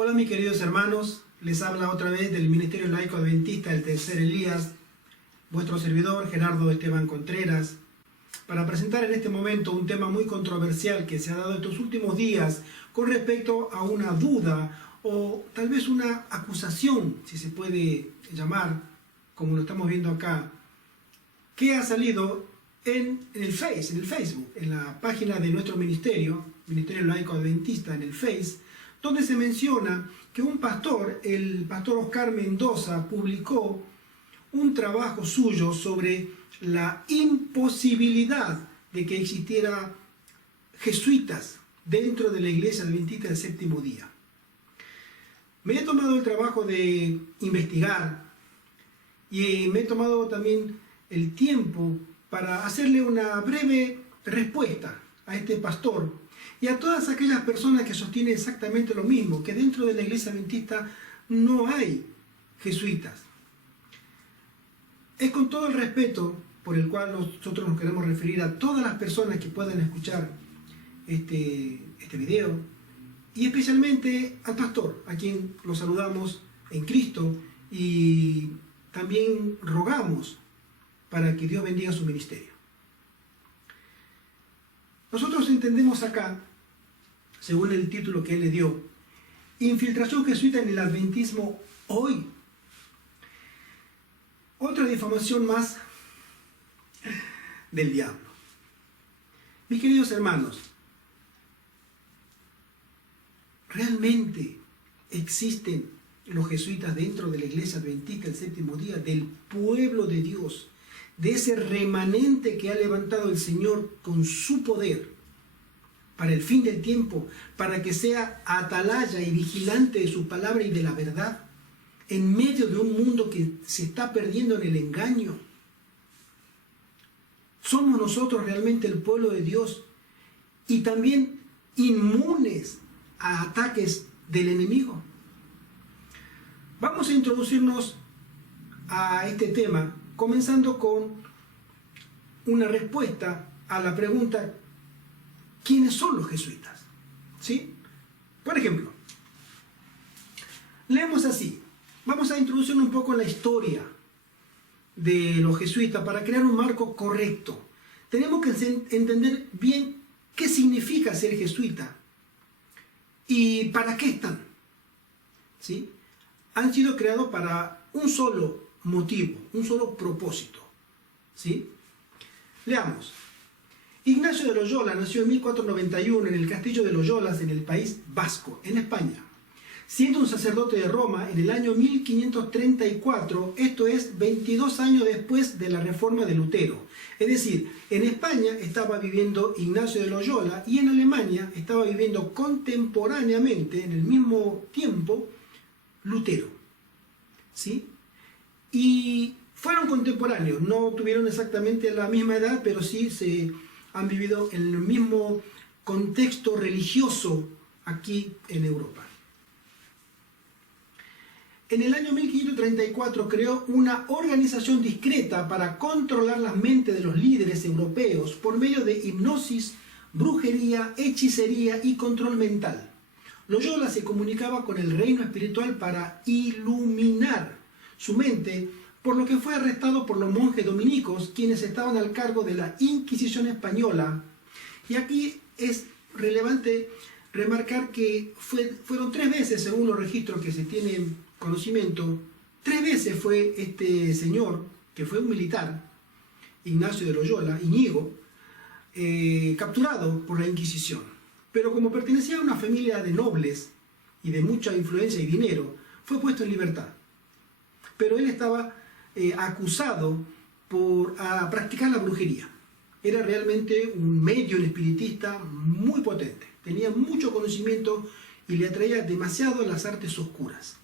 Hola mis queridos hermanos, les habla otra vez del Ministerio Laico Adventista del Tercer Elías, vuestro servidor Gerardo Esteban Contreras, para presentar en este momento un tema muy controversial que se ha dado estos últimos días con respecto a una duda o tal vez una acusación, si se puede llamar, como lo estamos viendo acá, que ha salido en el Facebook, en la página de nuestro Ministerio Laico Adventista en el Face, donde se menciona que un pastor, el pastor Oscar Mendoza, publicó un trabajo suyo sobre la imposibilidad de que existiera jesuitas dentro de la Iglesia Adventista del Séptimo Día. Me he tomado el trabajo de investigar y me he tomado también el tiempo para hacerle una breve respuesta a este pastor y a todas aquellas personas que sostienen exactamente lo mismo, que dentro de la Iglesia Adventista no hay jesuitas. Es con todo el respeto por el cual nosotros nos queremos referir a todas las personas que puedan escuchar este video, y especialmente al pastor, a quien lo saludamos en Cristo y también rogamos para que Dios bendiga su ministerio. Nosotros entendemos acá, según el título que él le dio, infiltración jesuita en el adventismo hoy. Otra difamación más del diablo. Mis queridos hermanos, ¿realmente existen los jesuitas dentro de la Iglesia Adventista del Séptimo Día, del pueblo de Dios, de ese remanente que ha levantado el Señor con su poder para el fin del tiempo, para que sea atalaya y vigilante de su palabra y de la verdad, en medio de un mundo que se está perdiendo en el engaño? ¿Somos nosotros realmente el pueblo de Dios y también inmunes a ataques del enemigo? Vamos a introducirnos a este tema, comenzando con una respuesta a la pregunta: ¿quiénes son los jesuitas? ¿Sí? Por ejemplo, leemos así. Vamos a introducirnos un poco en la historia de los jesuitas para crear un marco correcto. Tenemos que entender bien qué significa ser jesuita y para qué están. ¿Sí? Han sido creados para un solo motivo, un solo propósito. ¿Sí? Leamos. Ignacio de Loyola nació en 1491 en el castillo de Loyolas, en el País Vasco, en España. Siendo un sacerdote de Roma en el año 1534, esto es 22 años después de la reforma de Lutero. Es decir, en España estaba viviendo Ignacio de Loyola y en Alemania estaba viviendo contemporáneamente, en el mismo tiempo, Lutero. ¿Sí? Y fueron contemporáneos, no tuvieron exactamente la misma edad, pero sí se han vivido en el mismo contexto religioso aquí en Europa. En el año 1534 creó una organización discreta para controlar las mentes de los líderes europeos por medio de hipnosis, brujería, hechicería y control mental. Loyola se comunicaba con el reino espiritual para iluminar su mente, por lo que fue arrestado por los monjes dominicos, quienes estaban al cargo de la Inquisición española. Y aquí es relevante remarcar que fueron 3 veces, según los registros que se tienen conocimiento, 3 veces fue este señor, que fue un militar, Ignacio de Loyola, Íñigo, capturado por la Inquisición. Pero como pertenecía a una familia de nobles y de mucha influencia y dinero, fue puesto en libertad. Pero él estaba acusado por practicar la brujería. Era realmente un medium espiritista muy potente. Tenía mucho conocimiento y le atraía demasiado las artes oscuras.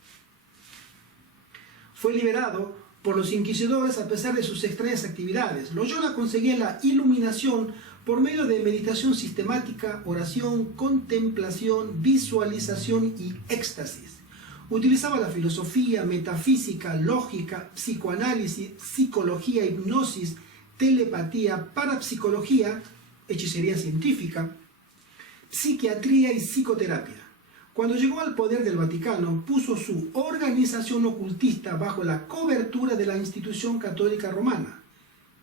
Fue liberado por los inquisidores a pesar de sus extrañas actividades. Loyola conseguía la iluminación por medio de meditación sistemática, oración, contemplación, visualización y éxtasis. Utilizaba la filosofía, metafísica, lógica, psicoanálisis, psicología, hipnosis, telepatía, parapsicología, hechicería científica, psiquiatría y psicoterapia. Cuando llegó al poder del Vaticano, puso su organización ocultista bajo la cobertura de la institución católica romana.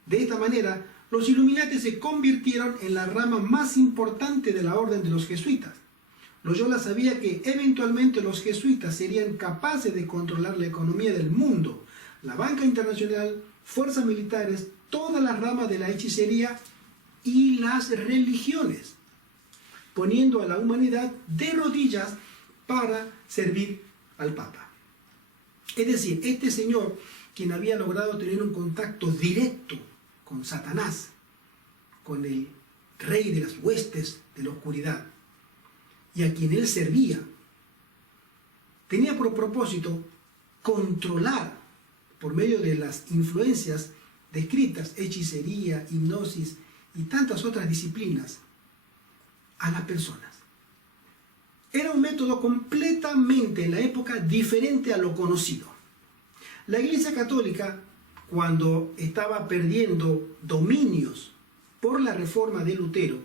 De esta manera, los Illuminati se convirtieron en la rama más importante de la orden de los jesuitas. Loyola sabía que eventualmente los jesuitas serían capaces de controlar la economía del mundo, la banca internacional, fuerzas militares, todas las ramas de la hechicería y las religiones, poniendo a la humanidad de rodillas para servir al Papa. Es decir, este señor, quien había logrado tener un contacto directo con Satanás, con el rey de las huestes de la oscuridad, y a quien él servía, tenía por propósito controlar, por medio de las influencias descritas, hechicería, hipnosis y tantas otras disciplinas, a las personas. Era un método completamente en la época diferente a lo conocido. La Iglesia Católica, cuando estaba perdiendo dominios por la reforma de Lutero,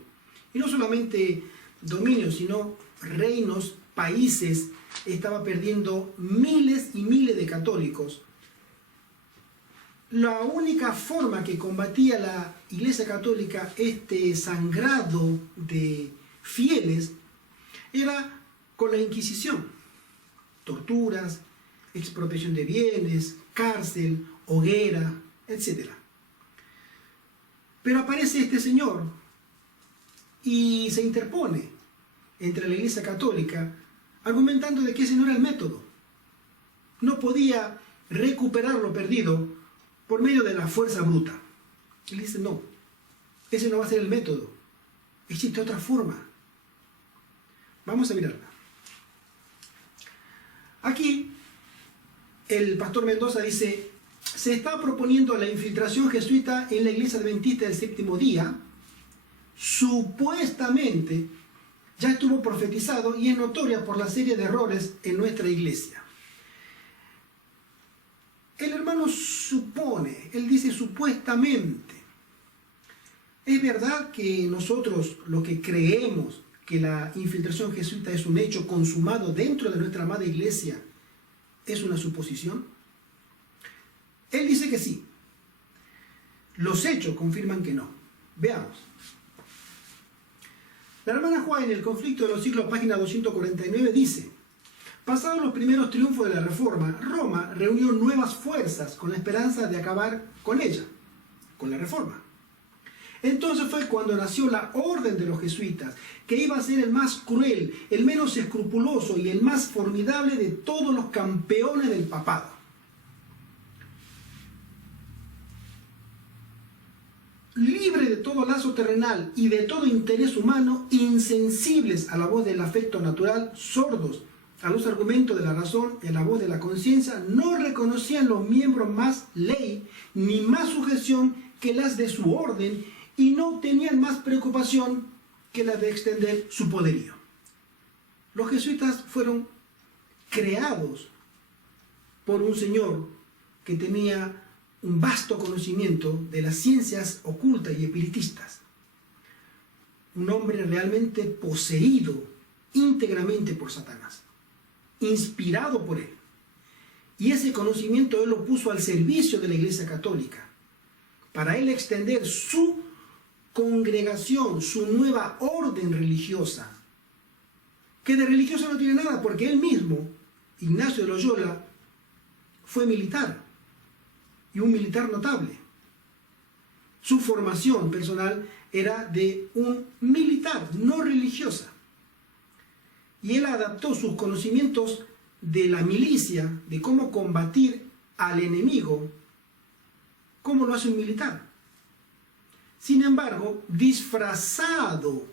y no solamente dominios, sino reinos, países, estaba perdiendo miles y miles de católicos. La única forma que combatía la Iglesia Católica este sangrado de fieles era con la Inquisición, torturas, expropiación de bienes, cárcel, hoguera, etc. Pero aparece este señor y se interpone entre la Iglesia Católica, argumentando de que ese no era el método. No podía recuperar lo perdido por medio de la fuerza bruta. Él dice, no, ese no va a ser el método. Existe otra forma. Vamos a mirarla. Aquí, el pastor Mendoza dice, se está proponiendo la infiltración jesuita en la Iglesia Adventista del Séptimo Día. Supuestamente ya estuvo profetizado y es notoria por la serie de errores en nuestra iglesia. El hermano supone, él dice supuestamente. Es verdad que nosotros, los que creemos que la infiltración jesuita es un hecho consumado dentro de nuestra amada iglesia, ¿es una suposición? Él dice que sí. Los hechos confirman que no. Veamos. La hermana Juan, en el conflicto de los siglos, página 249, dice: pasados los primeros triunfos de la Reforma, Roma reunió nuevas fuerzas con la esperanza de acabar con ella, con la Reforma. Entonces fue cuando nació la orden de los jesuitas, que iba a ser el más cruel, el menos escrupuloso y el más formidable de todos los campeones del papado. Libre de todo lazo terrenal y de todo interés humano, insensibles a la voz del afecto natural, sordos a los argumentos de la razón y a la voz de la conciencia, no reconocían los miembros más ley ni más sujeción que las de su orden, y no tenían más preocupación que la de extender su poderío. Los jesuitas fueron creados por un señor que tenía un vasto conocimiento de las ciencias ocultas y espiritistas. Un hombre realmente poseído íntegramente por Satanás, inspirado por él. Y ese conocimiento él lo puso al servicio de la Iglesia Católica, para él extender su congregación, su nueva orden religiosa, que de religioso no tiene nada, porque él mismo, Ignacio de Loyola, fue militar, y un militar notable. Su formación personal era de un militar, no religiosa. Y él adaptó sus conocimientos de la milicia, de cómo combatir al enemigo, como lo hace un militar. Sin embargo, disfrazado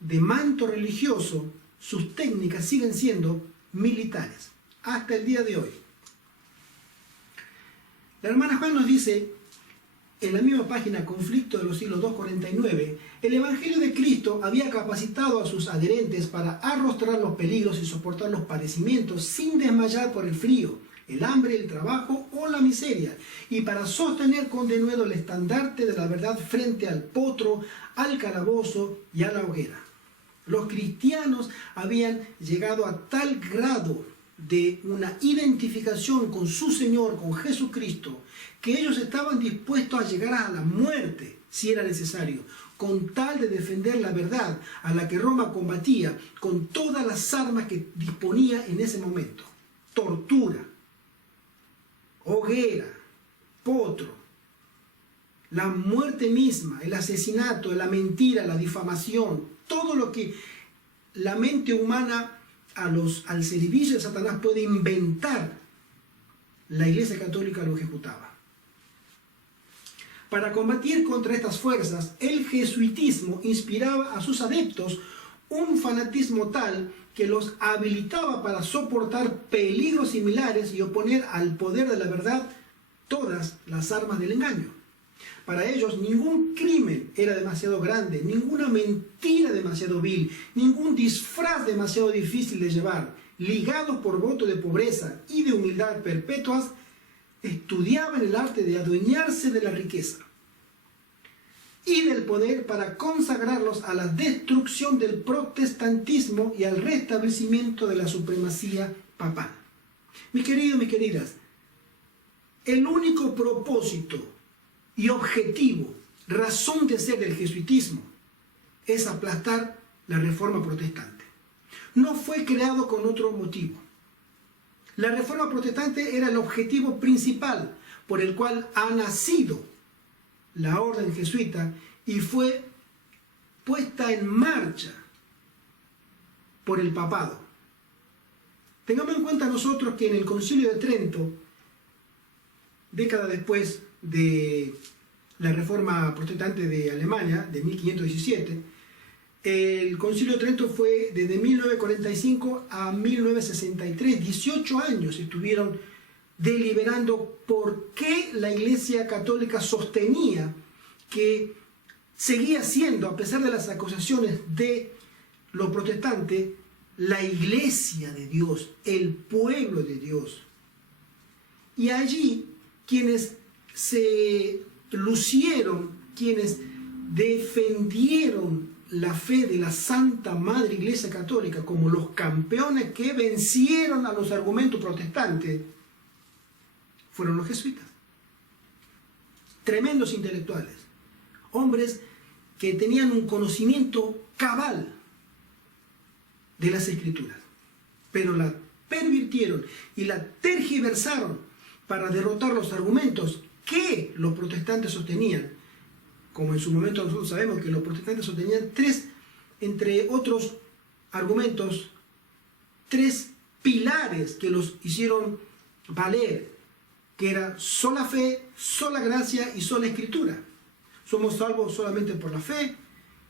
de manto religioso, sus técnicas siguen siendo militares, hasta el día de hoy. La hermana Juan nos dice, en la misma página, Conflicto de los siglos 249, el Evangelio de Cristo había capacitado a sus adherentes para arrostrar los peligros y soportar los padecimientos sin desmayar por el frío, el hambre, el trabajo o la miseria, y para sostener con denuedo el estandarte de la verdad frente al potro, al calabozo y a la hoguera. Los cristianos habían llegado a tal grado de una identificación con su Señor, con Jesucristo, que ellos estaban dispuestos a llegar a la muerte, si era necesario, con tal de defender la verdad a la que Roma combatía con todas las armas que disponía en ese momento. Tortura, hoguera, potro, la muerte misma, el asesinato, la mentira, la difamación, todo lo que la mente humana al servicio de Satanás puede inventar, la Iglesia Católica lo ejecutaba. Para combatir contra estas fuerzas, el jesuitismo inspiraba a sus adeptos un fanatismo tal que los habilitaba para soportar peligros similares y oponer al poder de la verdad todas las armas del engaño. Para ellos ningún crimen era demasiado grande, ninguna mentira demasiado vil, ningún disfraz demasiado difícil de llevar. Ligados por voto de pobreza y de humildad perpetuas, estudiaban el arte de adueñarse de la riqueza y del poder para consagrarlos a la destrucción del protestantismo y al restablecimiento de la supremacía papal. Mis queridos, mis queridas, el único propósito y objetivo, razón de ser del jesuitismo, es aplastar la reforma protestante. No fue creado con otro motivo. La reforma protestante era el objetivo principal por el cual ha nacido la orden jesuita y fue puesta en marcha por el papado. Tengamos en cuenta nosotros que en el Concilio de Trento, década después de la reforma protestante de Alemania, de 1517, el Concilio de Trento fue desde 1945 a 1963, 18 años estuvieron deliberando por qué la Iglesia Católica sostenía que seguía siendo, a pesar de las acusaciones de los protestantes, la Iglesia de Dios, el pueblo de Dios. Y allí quienes se lucieron, quienes defendieron la fe de la Santa Madre Iglesia Católica como los campeones que vencieron a los argumentos protestantes, fueron los jesuitas. Tremendos intelectuales, hombres que tenían un conocimiento cabal de las Escrituras, pero la pervirtieron y la tergiversaron para derrotar los argumentos que los protestantes sostenían. Como en su momento nosotros sabemos que los protestantes sostenían entre otros argumentos, tres pilares que los hicieron valer, que era sola fe, sola gracia y sola escritura. Somos salvos solamente por la fe,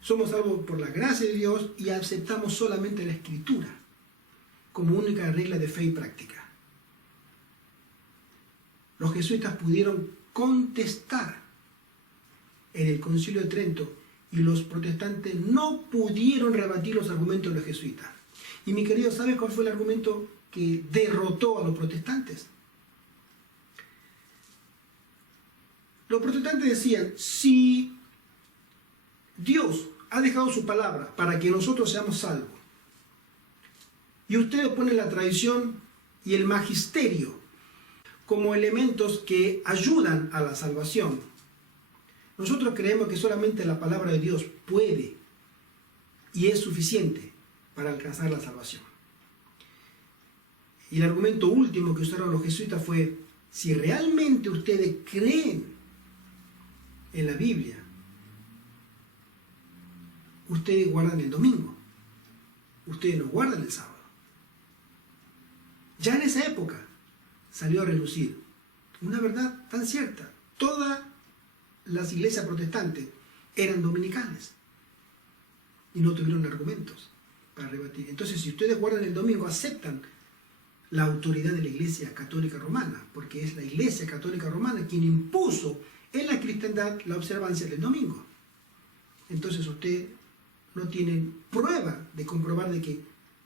somos salvos por la gracia de Dios y aceptamos solamente la escritura como única regla de fe y práctica. Los jesuitas pudieron contestar en el Concilio de Trento y los protestantes no pudieron rebatir los argumentos de los jesuitas. Y mi querido, ¿sabe cuál fue el argumento que derrotó a los protestantes? Los protestantes decían, si Dios ha dejado su palabra para que nosotros seamos salvos, y ustedes ponen la tradición y el magisterio como elementos que ayudan a la salvación, nosotros creemos que solamente la palabra de Dios puede y es suficiente para alcanzar la salvación. Y el argumento último que usaron los jesuitas fue, si realmente ustedes creen en la Biblia, ustedes guardan el domingo, ustedes no guardan el sábado. Ya en esa época salió a relucir una verdad tan cierta. Todas las iglesias protestantes eran dominicales y no tuvieron argumentos para rebatir. Entonces, si ustedes guardan el domingo, aceptan la autoridad de la Iglesia Católica Romana, porque es la Iglesia Católica Romana quien impuso en la cristiandad la observancia del domingo. Entonces ustedes no tienen prueba de comprobar de que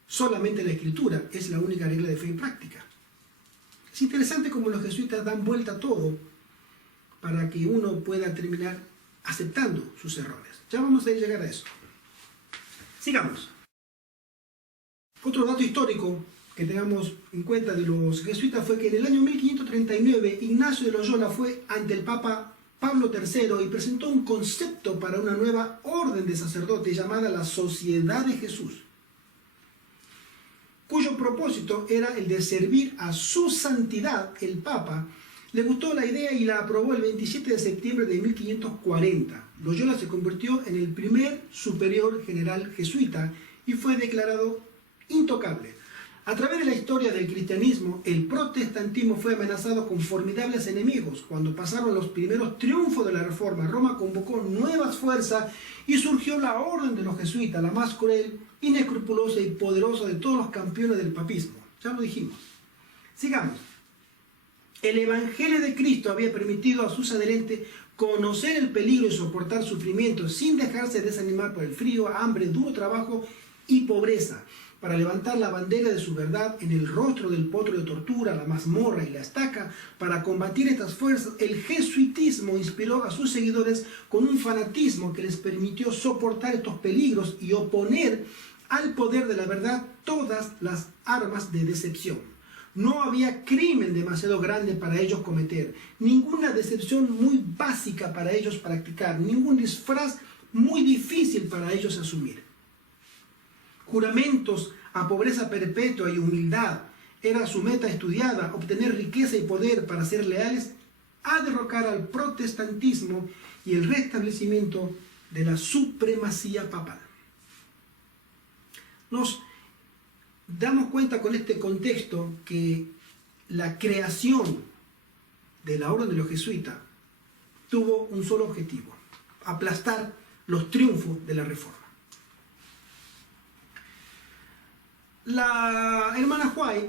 solamente la Escritura es la única regla de fe y práctica. Es interesante cómo los jesuitas dan vuelta a todo para que uno pueda terminar aceptando sus errores. Ya vamos a llegar a eso. Sigamos. Otro dato histórico que tengamos en cuenta de los jesuitas fue que en el año 1539 Ignacio de Loyola fue ante el Papa Pablo III y presentó un concepto para una nueva orden de sacerdotes llamada la Sociedad de Jesús, cuyo propósito era el de servir a su santidad, el Papa. Le gustó la idea y la aprobó el 27 de septiembre de 1540. Loyola se convirtió en el primer superior general jesuita y fue declarado intocable. A través de la historia del cristianismo, el protestantismo fue amenazado con formidables enemigos. Cuando pasaron los primeros triunfos de la Reforma, Roma convocó nuevas fuerzas y surgió la orden de los jesuitas, la más cruel, inescrupulosa y poderosa de todos los campeones del papismo. Ya lo dijimos. Sigamos. El Evangelio de Cristo había permitido a sus adherentes conocer el peligro y soportar sufrimiento sin dejarse desanimar por el frío, hambre, duro trabajo y pobreza, para levantar la bandera de su verdad en el rostro del potro de tortura, la mazmorra y la estaca. Para combatir estas fuerzas, el jesuitismo inspiró a sus seguidores con un fanatismo que les permitió soportar estos peligros y oponer al poder de la verdad todas las armas de decepción. No había crimen demasiado grande para ellos cometer, ninguna decepción muy básica para ellos practicar, ningún disfraz muy difícil para ellos asumir. Juramentos a pobreza perpetua y humildad era su meta estudiada, obtener riqueza y poder para ser leales a derrocar al protestantismo y el restablecimiento de la supremacía papal. Nos damos cuenta con este contexto que la creación de la orden de los jesuitas tuvo un solo objetivo: aplastar los triunfos de la Reforma. La hermana White,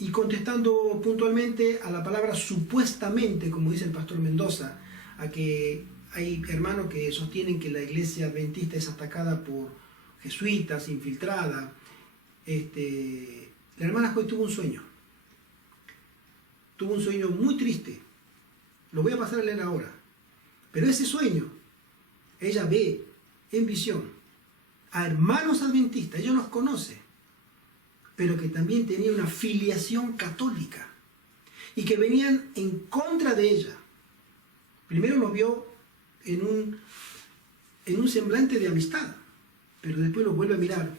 y contestando puntualmente a la palabra supuestamente, como dice el pastor Mendoza, a que hay hermanos que sostienen que la iglesia adventista es atacada por jesuitas, infiltrada, la hermana White tuvo un sueño muy triste. Lo voy a pasar a leer ahora. Pero ese sueño, ella ve en visión a hermanos adventistas, ella los conoce, pero que también tenían una filiación católica y que venían en contra de ella. Primero los vio en un semblante de amistad, pero después los vuelve a mirar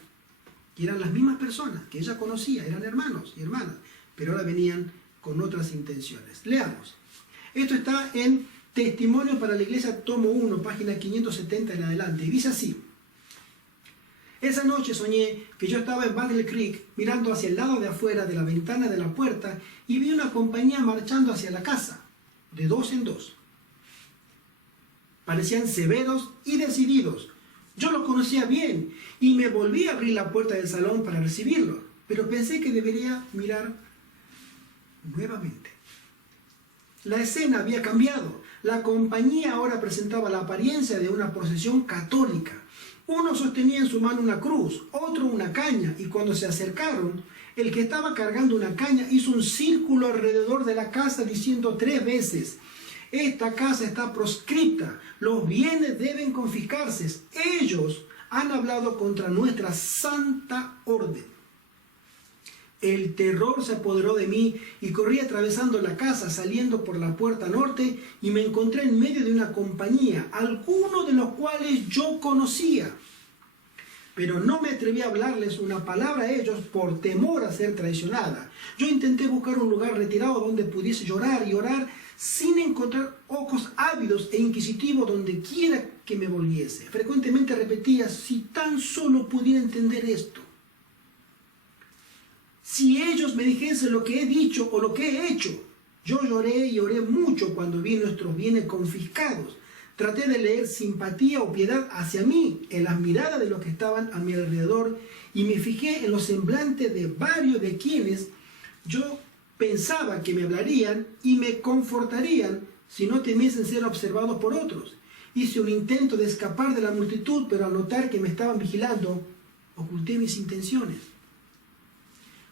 y eran las mismas personas que ella conocía, eran hermanos y hermanas, pero ahora venían con otras intenciones. Leamos. Esto está en Testimonio para la Iglesia, tomo 1, página 570 en adelante, y dice así: esa noche soñé que yo estaba en Battle Creek mirando hacia el lado de afuera de la ventana de la puerta y vi una compañía marchando hacia la casa, de dos en dos. Parecían severos y decididos. Yo los conocía bien y me volví a abrir la puerta del salón para recibirlos, pero pensé que debería mirar nuevamente. La escena había cambiado. La compañía ahora presentaba la apariencia de una procesión católica. Uno sostenía en su mano una cruz, otro una caña, y cuando se acercaron, el que estaba cargando una caña hizo un círculo alrededor de la casa diciendo 3 veces: esta casa está proscripta, los bienes deben confiscarse, ellos han hablado contra nuestra santa orden. El terror se apoderó de mí y corrí atravesando la casa, saliendo por la puerta norte, y me encontré en medio de una compañía, algunos de los cuales yo conocía. Pero no me atreví a hablarles una palabra a ellos por temor a ser traicionada. Yo intenté buscar un lugar retirado donde pudiese llorar y orar sin encontrar ojos ávidos e inquisitivos donde quiera que me volviese. Frecuentemente repetía: si tan solo pudiera entender esto. Si ellos me dijesen lo que he dicho o lo que he hecho. Yo lloré y oré mucho cuando vi nuestros bienes confiscados. Traté de leer simpatía o piedad hacia mí en las miradas de los que estaban a mi alrededor y me fijé en los semblantes de varios de quienes yo pensaba que me hablarían y me confortarían si no temiesen ser observados por otros. Hice un intento de escapar de la multitud, pero al notar que me estaban vigilando, oculté mis intenciones.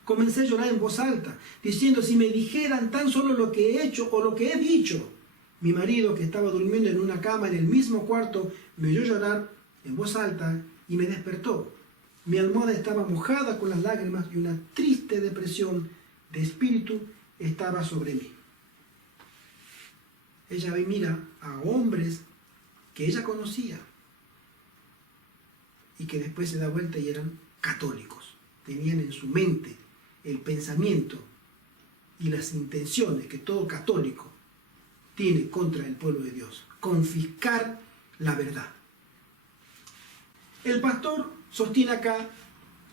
Comencé a llorar en voz alta, diciendo: si me dijeran tan solo lo que he hecho o lo que he dicho. Mi marido, que estaba durmiendo en una cama en el mismo cuarto, me oyó llorar en voz alta y me despertó. Mi almohada estaba mojada con las lágrimas y una triste depresión de espíritu estaba sobre mí. Ella mira a hombres que ella conocía y que después se da vuelta y eran católicos. Tenían en su mente el pensamiento y las intenciones que todo católico tiene contra el pueblo de Dios: confiscar la verdad. El pastor sostiene acá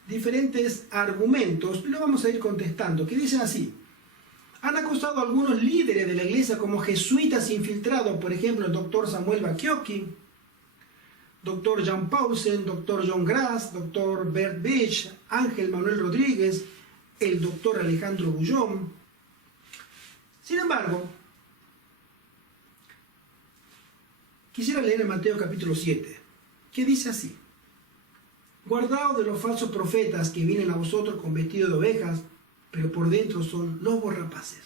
diferentes argumentos, y lo vamos a ir contestando, que dicen así: han acusado a algunos líderes de la iglesia como jesuitas infiltrados, por ejemplo el doctor Samuel Bacchiocchi, doctor Jan Paulsen, doctor John Grass, doctor Bert Beach, Ángel Manuel Rodríguez, el doctor Alejandro Bullón. Sin embargo, quisiera leer en Mateo capítulo 7, que dice así: guardaos de los falsos profetas que vienen a vosotros con vestido de ovejas, pero por dentro son lobos rapaces.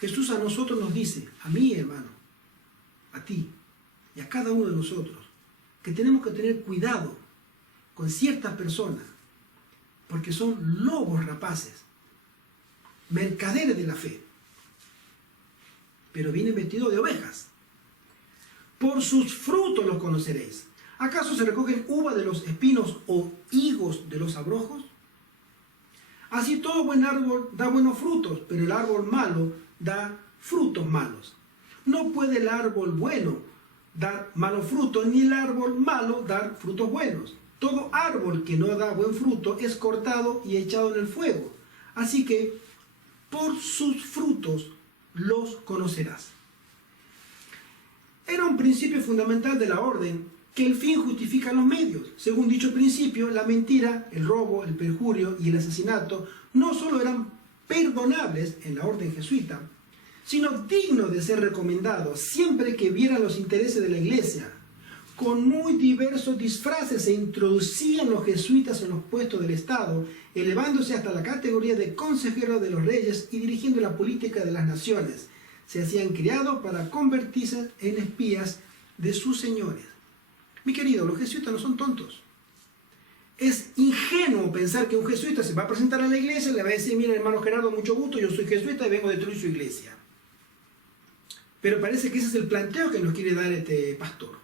Jesús a nosotros nos dice, a mí hermano, a ti y a cada uno de nosotros, que tenemos que tener cuidado con ciertas personas, porque son lobos rapaces, mercaderes de la fe, pero vienen vestidos de ovejas. Por sus frutos los conoceréis. ¿Acaso se recogen uvas de los espinos o higos de los abrojos? Así todo buen árbol da buenos frutos, pero el árbol malo da frutos malos. No puede el árbol bueno dar malos frutos, ni el árbol malo dar frutos buenos. Todo árbol que no da buen fruto es cortado y echado en el fuego. Así que por sus frutos los conocerás. Era un principio fundamental de la orden que el fin justifica los medios. Según dicho principio, la mentira, el robo, el perjurio y el asesinato no solo eran perdonables en la orden jesuita, sino dignos de ser recomendados siempre que vieran los intereses de la iglesia. Con muy diversos disfraces se introducían los jesuitas en los puestos del Estado, elevándose hasta la categoría de consejeros de los reyes y dirigiendo la política de las naciones. Se hacían criados para convertirse en espías de sus señores. Mi querido, los jesuitas no son tontos. Es ingenuo pensar que un jesuita se va a presentar a la iglesia y le va a decir: mira, hermano Gerardo, mucho gusto, yo soy jesuita y vengo a destruir su iglesia. Pero parece que ese es el planteo que nos quiere dar este pastor.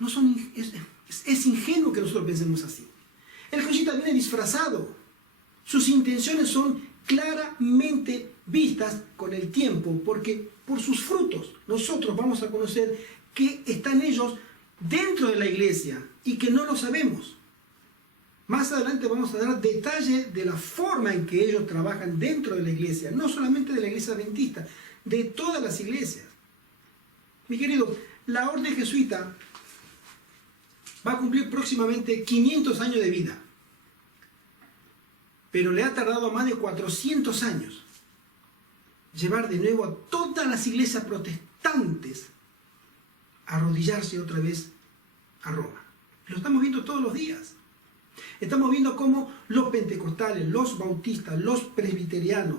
No son, es ingenuo que nosotros pensemos así. El jesuita viene disfrazado. Sus intenciones son claramente vistas con el tiempo, porque por sus frutos nosotros vamos a conocer que están ellos dentro de la iglesia y que no lo sabemos. Más adelante vamos a dar detalle de la forma en que ellos trabajan dentro de la iglesia, no solamente de la iglesia adventista, de todas las iglesias. Mi querido, la orden jesuita va a cumplir próximamente 500 años de vida, pero le ha tardado más de 400 años llevar de nuevo a todas las iglesias protestantes a arrodillarse otra vez a Roma. Lo estamos viendo todos los días. Estamos viendo cómo los pentecostales, los bautistas, los presbiterianos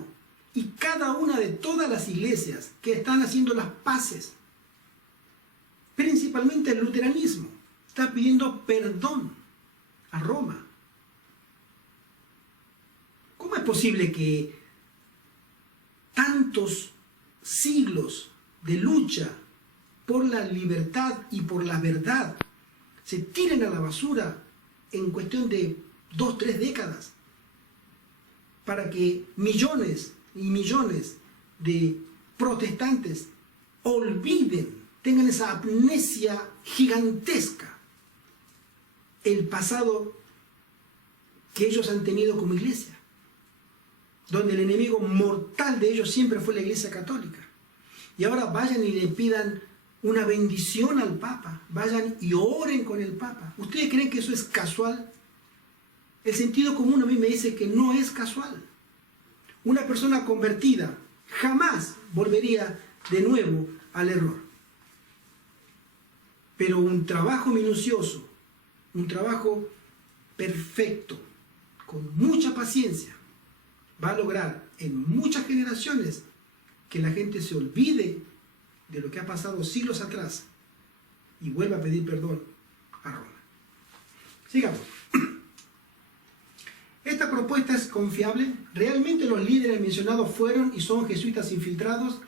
y cada una de todas las iglesias que están haciendo las paces, principalmente el luteranismo, está pidiendo perdón a Roma. ¿Cómo es posible que tantos siglos de lucha por la libertad y por la verdad se tiren a la basura en cuestión de 2 o 3 décadas, para que millones y millones de protestantes olviden, tengan esa amnesia gigantesca, el pasado que ellos han tenido como iglesia, donde el enemigo mortal de ellos siempre fue la iglesia católica? Y ahora vayan y le pidan una bendición al Papa, vayan y oren con el Papa. ¿Ustedes creen que eso es casual? El sentido común a mí me dice que no es casual. Una persona convertida jamás volvería de nuevo al error. Pero un trabajo minucioso, un trabajo perfecto, con mucha paciencia, va a lograr en muchas generaciones que la gente se olvide de lo que ha pasado siglos atrás y vuelva a pedir perdón a Roma. Sigamos. ¿Esta propuesta es confiable? ¿Realmente los líderes mencionados fueron y son jesuitas infiltrados?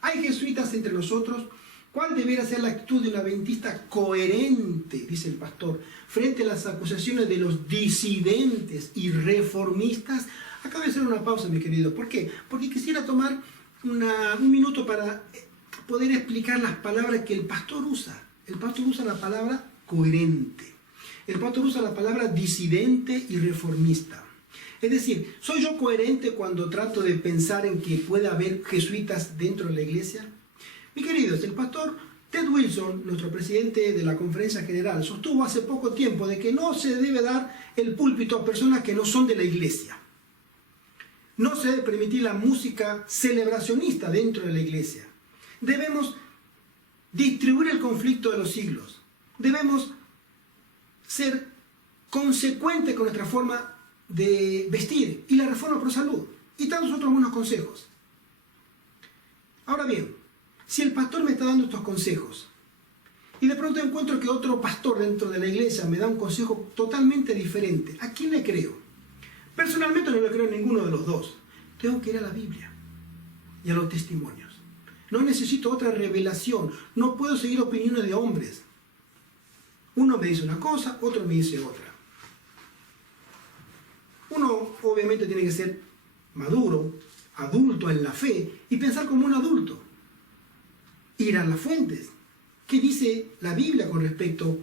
¿Hay jesuitas entre nosotros? ¿Cuál debería ser la actitud de un adventista coherente, dice el pastor, frente a las acusaciones de los disidentes y reformistas? Acabo de hacer una pausa, mi querido. ¿Por qué? Porque quisiera tomar un minuto para poder explicar las palabras que el pastor usa. El pastor usa la palabra coherente. El pastor usa la palabra disidente y reformista. Es decir, ¿soy yo coherente cuando trato de pensar en que puede haber jesuitas dentro de la iglesia? Mi queridos, el pastor Ted Wilson, nuestro presidente de la Conferencia General, sostuvo hace poco tiempo de que no se debe dar el púlpito a personas que no son de la iglesia. No se debe permitir la música celebracionista dentro de la iglesia. Debemos distribuir el conflicto de los siglos. Debemos ser consecuentes con nuestra forma de vestir y la reforma pro salud y tantos otros buenos consejos. Ahora bien, si el pastor me está dando estos consejos y de pronto encuentro que otro pastor dentro de la iglesia me da un consejo totalmente diferente, ¿a quién le creo? Personalmente no le creo a ninguno de los dos. Tengo que ir a la Biblia y a los testimonios. No necesito otra revelación. No puedo seguir opiniones de hombres. Uno me dice una cosa, otro me dice otra. Uno obviamente tiene que ser maduro, adulto en la fe y pensar como un adulto. Ir a las fuentes. ¿Qué dice la Biblia con respecto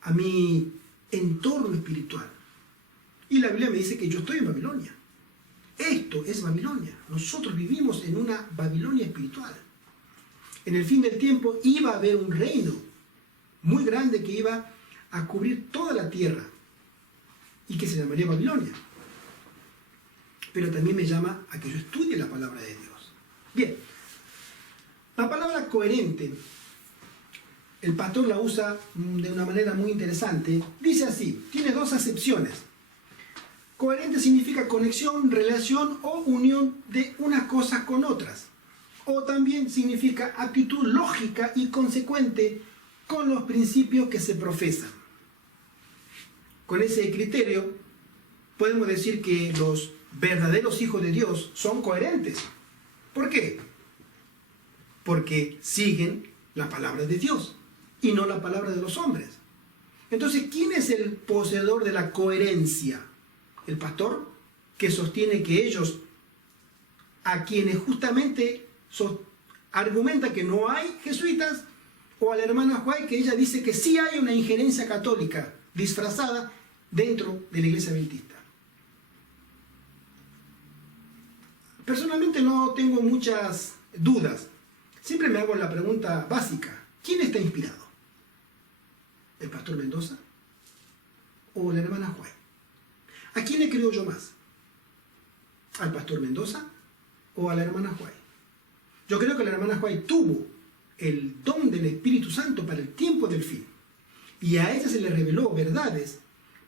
a mi entorno espiritual? Y la Biblia me dice que yo estoy en Babilonia. Esto es Babilonia. Nosotros vivimos en una Babilonia espiritual. En el fin del tiempo iba a haber un reino muy grande que iba a cubrir toda la tierra y que se llamaría Babilonia. Pero también me llama a que yo estudie la palabra de Dios. Bien, la palabra coherente, el pastor la usa de una manera muy interesante. Dice así, tiene dos acepciones. Coherente significa conexión, relación o unión de unas cosas con otras. O también significa actitud lógica y consecuente con los principios que se profesan. Con ese criterio podemos decir que los verdaderos hijos de Dios son coherentes. ¿Por qué? Porque siguen la palabra de Dios y no la palabra de los hombres. Entonces, ¿quién es el poseedor de la coherencia? ¿El pastor que sostiene que ellos, a quienes justamente argumenta que no hay jesuitas, o a la hermana White que ella dice que sí hay una injerencia católica disfrazada dentro de la iglesia adventista? Personalmente no tengo muchas dudas. Siempre me hago la pregunta básica: ¿quién está inspirado? ¿El pastor Mendoza o la hermana White? ¿A quién le creo yo más? ¿Al pastor Mendoza o a la hermana White? Yo creo que la hermana White tuvo el don del Espíritu Santo para el tiempo del fin. Y a ella se le reveló verdades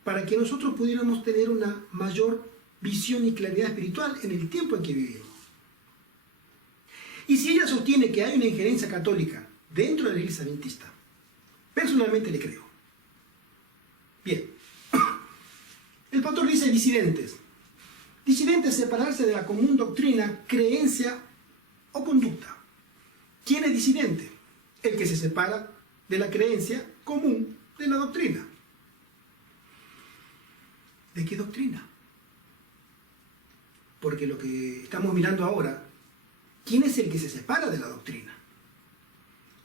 para que nosotros pudiéramos tener una mayor visión y claridad espiritual en el tiempo en que vivimos. Y si ella sostiene que hay una injerencia católica dentro de la iglesia adventista, personalmente le creo. Bien. El pastor dice disidentes. Disidentes es separarse de la común doctrina, creencia o conducta. ¿Quién es disidente? El que se separa de la creencia común de la doctrina. ¿De qué doctrina? Porque lo que estamos mirando ahora, ¿quién es el que se separa de la doctrina?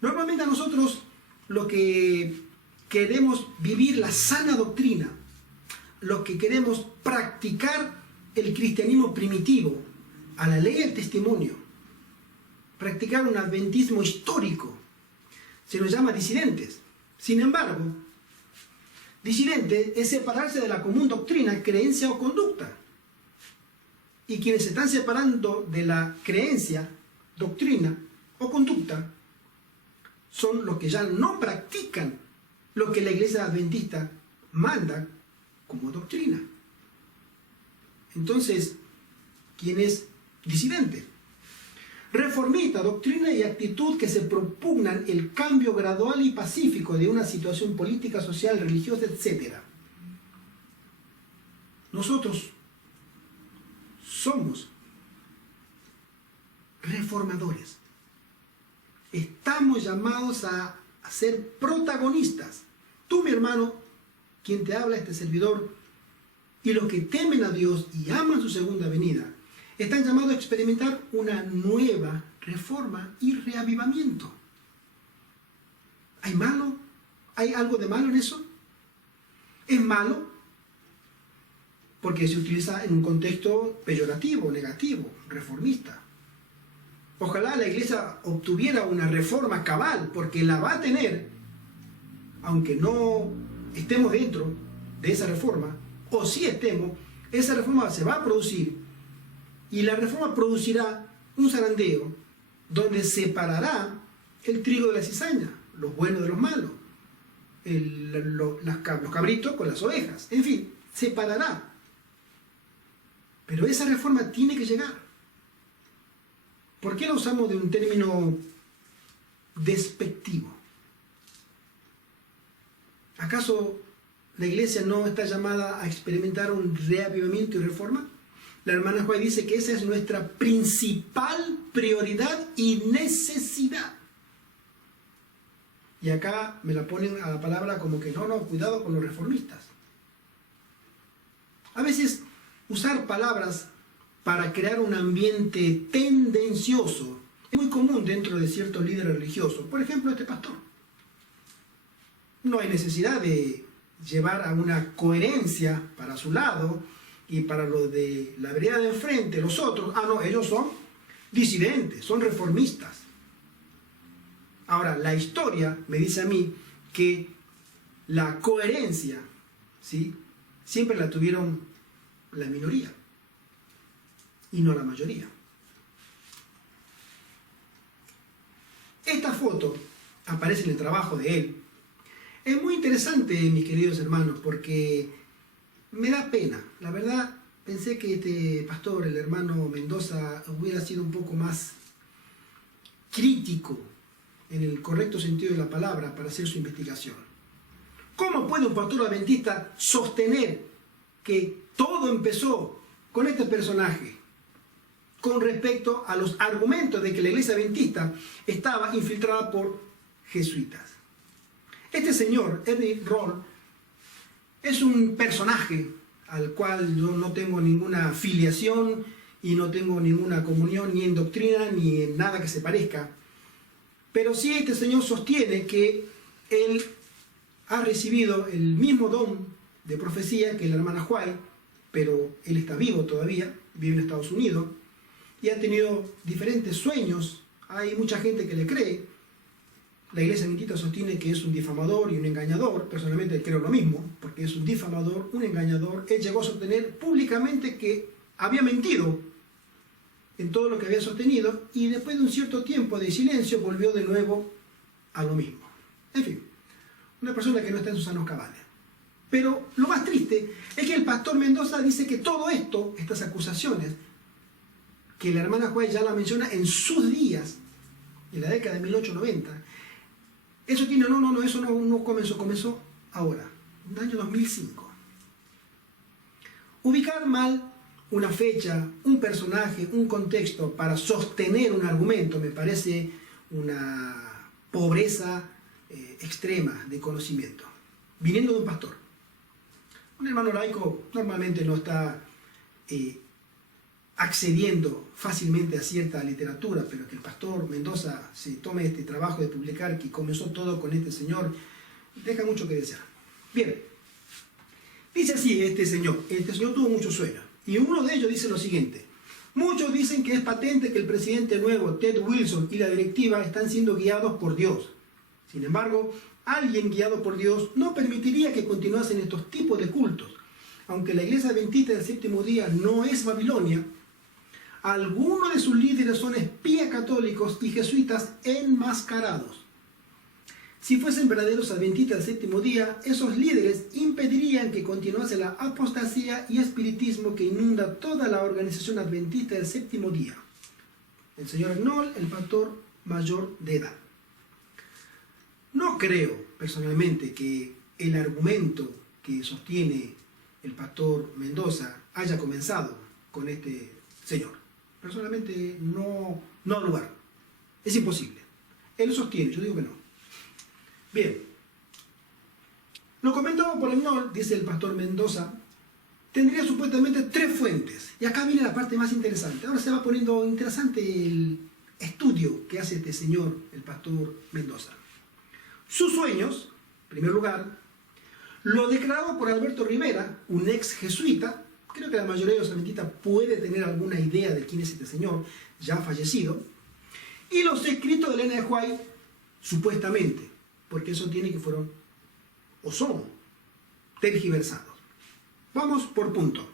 Normalmente a nosotros, los que queremos vivir la sana doctrina, los que queremos practicar el cristianismo primitivo, a la ley del testimonio, practicar un adventismo histórico, se nos llama disidentes. Sin embargo, disidente es separarse de la común doctrina, creencia o conducta. Y quienes se están separando de la creencia, doctrina o conducta son los que ya no practican lo que la iglesia adventista manda como doctrina. Entonces, ¿quién es disidente? Reformista, doctrina y actitud que se propugnan el cambio gradual y pacífico de una situación política, social, religiosa, etc. nosotros somos reformadores. Estamos llamados a ser protagonistas. Tú, mi hermano, quien te habla, este servidor, y los que temen a Dios y aman su segunda venida, están llamados a experimentar una nueva reforma y reavivamiento. ¿Hay malo? ¿Hay algo de malo en eso? ¿Es malo? Porque se utiliza en un contexto peyorativo, negativo, reformista. Ojalá la iglesia obtuviera una reforma cabal, porque la va a tener, aunque no estemos dentro de esa reforma, o si estemos, esa reforma se va a producir, y la reforma producirá un zarandeo donde separará el trigo de la cizaña, los buenos de los malos, los cabritos con las ovejas, en fin, separará. Pero esa reforma tiene que llegar. ¿Por qué la usamos de un término despectivo? ¿Acaso la iglesia no está llamada a experimentar un reavivamiento y reforma? La hermana White dice que esa es nuestra principal prioridad y necesidad. Y acá me la ponen a la palabra como que no, cuidado con los reformistas. A veces usar palabras para crear un ambiente tendencioso es muy común dentro de ciertos líderes religiosos. Por ejemplo, este pastor. No hay necesidad de llevar a una coherencia para su lado y para los de la vereda de enfrente, los otros. No, ellos son disidentes, son reformistas. Ahora, la historia me dice a mí que la coherencia, ¿sí?, siempre la tuvieron la minoría y no la mayoría. Esta foto aparece en el trabajo de él. Es muy interesante, mis queridos hermanos, porque me da pena. La verdad, pensé que este pastor, el hermano Mendoza, hubiera sido un poco más crítico en el correcto sentido de la palabra para hacer su investigación. ¿Cómo puede un pastor adventista sostener que todo empezó con este personaje con respecto a los argumentos de que la iglesia adventista estaba infiltrada por jesuitas? Este señor, Edwin Roll, es un personaje al cual yo no tengo ninguna filiación y no tengo ninguna comunión ni en doctrina ni en nada que se parezca. Pero sí, este señor sostiene que él ha recibido el mismo don de profecía que la hermana White, pero él está vivo todavía, vive en Estados Unidos, y ha tenido diferentes sueños. Hay mucha gente que le cree. La iglesia adventista sostiene que es un difamador y un engañador. Personalmente creo lo mismo, porque es un difamador, un engañador. Él llegó a sostener públicamente que había mentido en todo lo que había sostenido, y después de un cierto tiempo de silencio volvió de nuevo a lo mismo. En fin, una persona que no está en sus sanos cabales. Pero lo más triste es que el pastor Mendoza dice que todo esto, estas acusaciones, que la hermana White ya la menciona en sus días, en la década de 1890, eso tiene, eso no comenzó ahora, en el año 2005. Ubicar mal una fecha, un personaje, un contexto para sostener un argumento me parece una pobreza extrema de conocimiento, viniendo de un pastor. Un hermano laico normalmente no está accediendo fácilmente a cierta literatura, pero que el pastor Mendoza se tome este trabajo de publicar, que comenzó todo con este señor, deja mucho que desear. Bien, dice así este señor tuvo muchos sueños, y uno de ellos dice lo siguiente: muchos dicen que es patente que el presidente nuevo, Ted Wilson, y la directiva están siendo guiados por Dios. Sin embargo, alguien guiado por Dios no permitiría que continuasen estos tipos de cultos. Aunque la iglesia adventista del séptimo día no es Babilonia, algunos de sus líderes son espías católicos y jesuitas enmascarados. Si fuesen verdaderos adventistas del séptimo día, esos líderes impedirían que continuase la apostasía y espiritismo que inunda toda la organización adventista del séptimo día. El señor Knoll, el pastor mayor de edad. No creo personalmente que el argumento que sostiene el pastor Mendoza haya comenzado con este señor. Personalmente no ha lugar. Es imposible. Él lo sostiene, yo digo que no. Bien. Lo comentado por el NOL, dice el pastor Mendoza, tendría supuestamente 3 fuentes. Y acá viene la parte más interesante. Ahora se va poniendo interesante el estudio que hace este señor, el pastor Mendoza. Sus sueños, en primer lugar, lo declarado por Alberto Rivera, un ex jesuita. Creo que la mayoría de los adventistas puede tener alguna idea de quién es este señor, ya fallecido. Y los escritos de Elena de White, supuestamente, porque eso tiene que fueron, o son, tergiversados. Vamos por punto.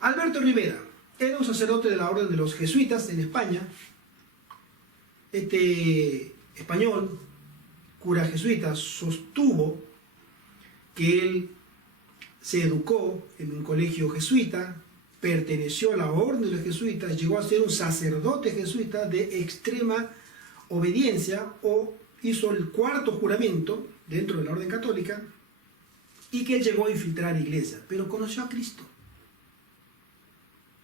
Alberto Rivera era un sacerdote de la orden de los jesuitas en España. Este español, cura jesuita, sostuvo que él se educó en un colegio jesuita, perteneció a la orden de los jesuitas, llegó a ser un sacerdote jesuita de extrema obediencia, o hizo el 4º juramento dentro de la orden católica, y que él llegó a infiltrar iglesias, pero conoció a Cristo.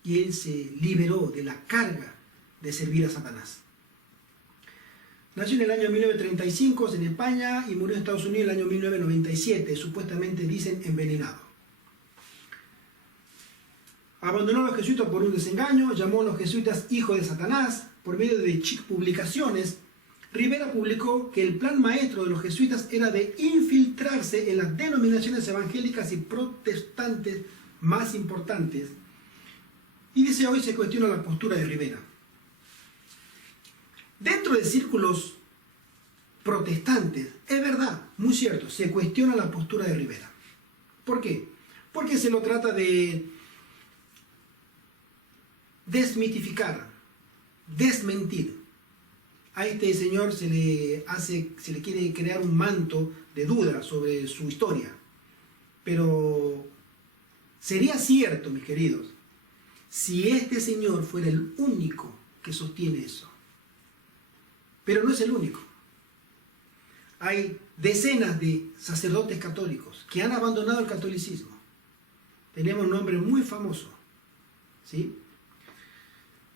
Y él se liberó de la carga de servir a Satanás. Nació en el año 1935 en España y murió en Estados Unidos en el año 1997, supuestamente dicen envenenado. Abandonó a los jesuitas por un desengaño, llamó a los jesuitas hijos de Satanás. Por medio de publicaciones, Rivera publicó que el plan maestro de los jesuitas era de infiltrarse en las denominaciones evangélicas y protestantes más importantes. Y dice, hoy se cuestiona la postura de Rivera. Dentro de círculos protestantes, es verdad, muy cierto, se cuestiona la postura de Rivera. ¿Por qué? Porque se lo trata de desmitificar, desmentir. A este señor se le quiere crear un manto de duda sobre su historia. Pero sería cierto, mis queridos, si este señor fuera el único que sostiene eso. Pero no es el único. Hay decenas de sacerdotes católicos que han abandonado el catolicismo. Tenemos un nombre muy famoso, ¿sí?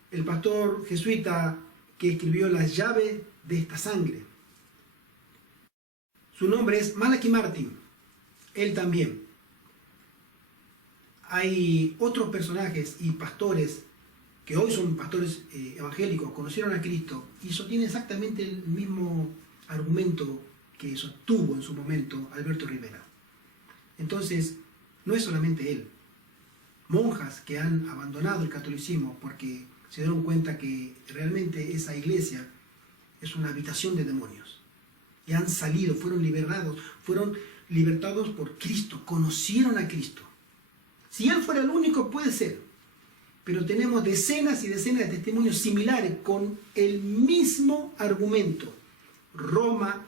El pastor jesuita que escribió Las llaves de esta sangre. Su nombre es Malachi Martin. Él también. Hay otros personajes y pastores que hoy son pastores evangélicos, conocieron a Cristo y sostienen exactamente el mismo argumento que sostuvo en su momento Alberto Rivera. Entonces, no es solamente él. Monjas que han abandonado el catolicismo porque se dieron cuenta que realmente esa iglesia es una habitación de demonios. Y han salido, fueron libertados por Cristo, conocieron a Cristo. Si él fuera el único, puede ser. Pero tenemos decenas y decenas de testimonios similares con el mismo argumento. Roma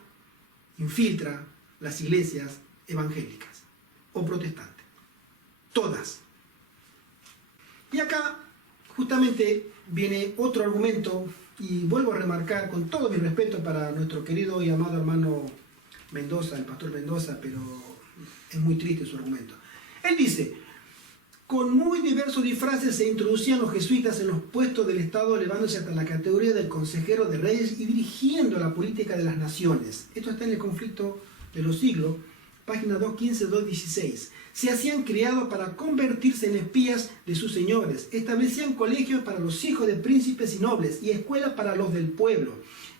infiltra las iglesias evangélicas o protestantes. Todas. Y acá justamente viene otro argumento, y vuelvo a remarcar con todo mi respeto para nuestro querido y amado hermano Mendoza, el pastor Mendoza, pero es muy triste su argumento. Él dice: con muy diversos disfraces se introducían los jesuitas en los puestos del Estado, elevándose hasta la categoría del consejero de reyes y dirigiendo la política de las naciones. Esto está en el Conflicto de los Siglos, página 215-216. Se hacían criados para convertirse en espías de sus señores. Establecían colegios para los hijos de príncipes y nobles y escuelas para los del pueblo.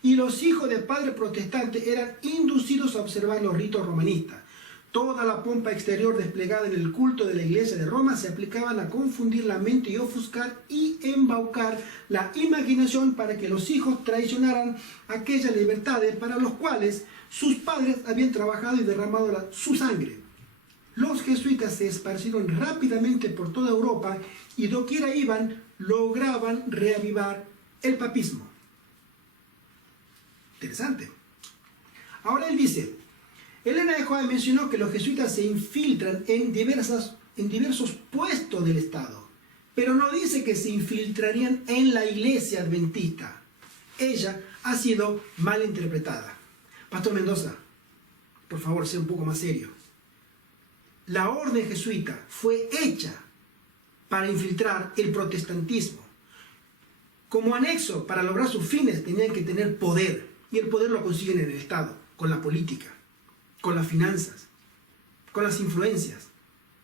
Y los hijos de padres protestantes eran inducidos a observar los ritos romanistas. Toda la pompa exterior desplegada en el culto de la iglesia de Roma se aplicaban a confundir la mente y ofuscar y embaucar la imaginación para que los hijos traicionaran aquellas libertades para las cuales sus padres habían trabajado y derramado su sangre. Los jesuitas se esparcieron rápidamente por toda Europa y doquiera iban, lograban reavivar el papismo. Interesante. Ahora él dice: Elena de White mencionó que los jesuitas se infiltran en diversos puestos del Estado, pero no dice que se infiltrarían en la iglesia adventista. Ella ha sido mal interpretada. Pastor Mendoza, por favor, sea un poco más serio. la orden jesuita fue hecha para infiltrar el protestantismo. Como anexo para lograr sus fines tenían que tener poder, y el poder lo consiguen en el Estado, con la política, con las finanzas, con las influencias.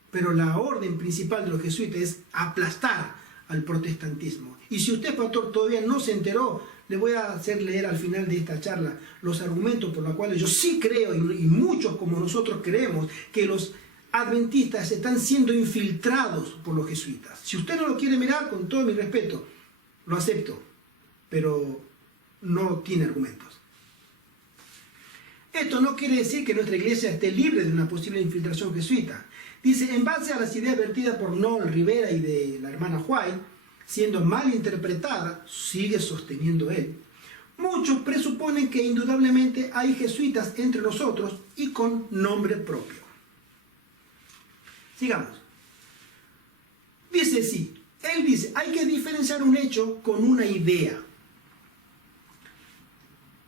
Pero la orden principal de los jesuitas es aplastar al protestantismo. Y si usted, pastor, todavía no se enteró, le voy a hacer leer al final de esta charla los argumentos por los cuales yo sí creo, y muchos como nosotros creemos, que los adventistas están siendo infiltrados por los jesuitas. Si usted no lo quiere mirar, con todo mi respeto, lo acepto, pero no tiene argumentos. Esto no quiere decir que nuestra iglesia esté libre de una posible infiltración jesuita. Dice, en base a las ideas vertidas por Noel Rivera y de la hermana White, siendo mal interpretada, sigue sosteniendo él, muchos presuponen que indudablemente hay jesuitas entre nosotros y con nombre propio. Sigamos. Dice sí, él dice, hay que diferenciar un hecho con una idea.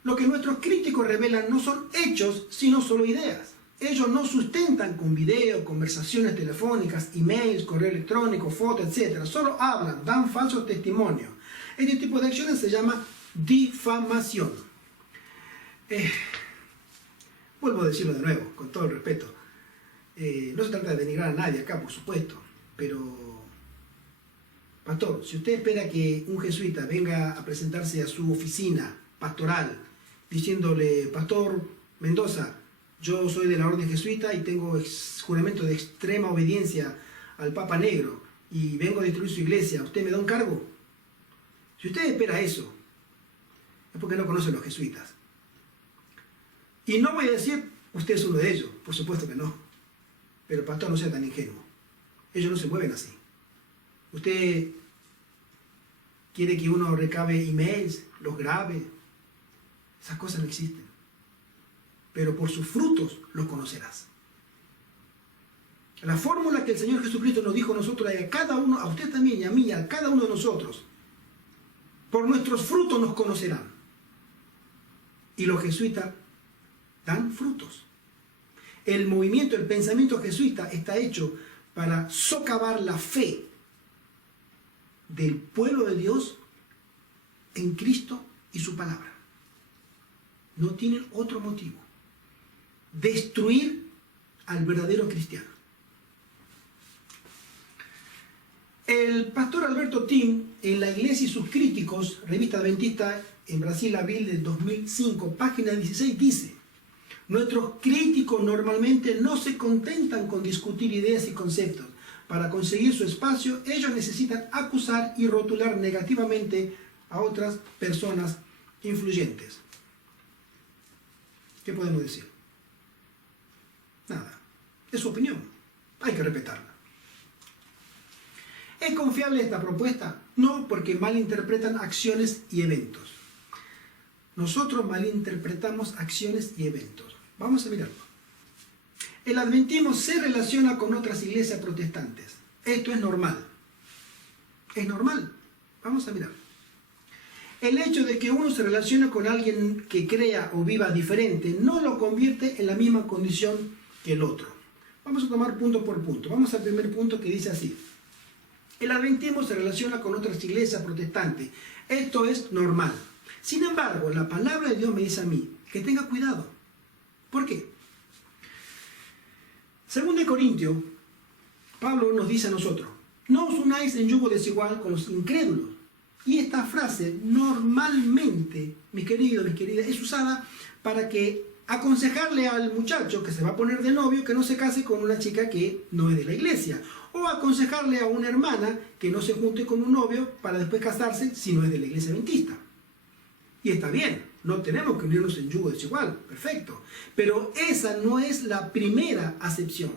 Lo que nuestros críticos revelan no son hechos, sino solo ideas. Ellos no sustentan con video, conversaciones telefónicas, emails, correo electrónico, fotos, etc. Solo hablan, dan falsos testimonios. Este tipo de acciones se llama difamación. Vuelvo a decirlo de nuevo, con todo el respeto. No se trata de denigrar a nadie acá, por supuesto, pero, pastor, si usted espera que un jesuita venga a presentarse a su oficina pastoral diciéndole, pastor Mendoza, yo soy de la orden jesuita y tengo juramento de extrema obediencia al Papa Negro y vengo a destruir su iglesia, ¿usted me da un cargo? Si usted espera eso, es porque no conoce a los jesuitas. Y no voy a decir, usted es uno de ellos, por supuesto que no. Pero pastor, no sea tan ingenuo. Ellos no se mueven así. Usted quiere que uno recabe emails, los grabe. Esas cosas no existen. Pero por sus frutos los conocerás. La fórmula que el Señor Jesucristo nos dijo a nosotros, a cada uno, a usted también y a mí, a cada uno de nosotros, por nuestros frutos nos conocerán. Y los jesuitas dan frutos. El movimiento, el pensamiento jesuita está hecho para socavar la fe del pueblo de Dios en Cristo y su palabra. No tienen otro motivo. Destruir al verdadero cristiano. El pastor Alberto Tim, en La Iglesia y sus Críticos, revista adventista en Brasil, abril del 2005, página 16, dice: nuestros críticos normalmente no se contentan con discutir ideas y conceptos. Para conseguir su espacio, ellos necesitan acusar y rotular negativamente a otras personas influyentes. ¿Qué podemos decir? Nada. Es su opinión. Hay que respetarla. ¿Es confiable esta propuesta? No, porque malinterpretan acciones y eventos. Nosotros malinterpretamos acciones y eventos. Vamos a mirarlo. El adventismo se relaciona con otras iglesias protestantes. Esto es normal. Es normal. Vamos a mirarlo. El hecho de que uno se relacione con alguien que crea o viva diferente no lo convierte en la misma condición que el otro. Vamos a tomar punto por punto. Vamos al primer punto, que dice así: el adventismo se relaciona con otras iglesias protestantes. Esto es normal. Sin embargo, la palabra de Dios me dice a mí que tenga cuidado. ¿Por qué? Según de Corintios, Pablo nos dice a nosotros: no os unáis en yugo desigual con los incrédulos. Y esta frase normalmente, mis queridos, mis queridas, es usada para que aconsejarle al muchacho que se va a poner de novio que no se case con una chica que no es de la iglesia, o aconsejarle a una hermana que no se junte con un novio para después casarse si no es de la iglesia adventista. Y está bien, no tenemos que unirnos en yugo desigual, perfecto, pero esa no es la primera acepción.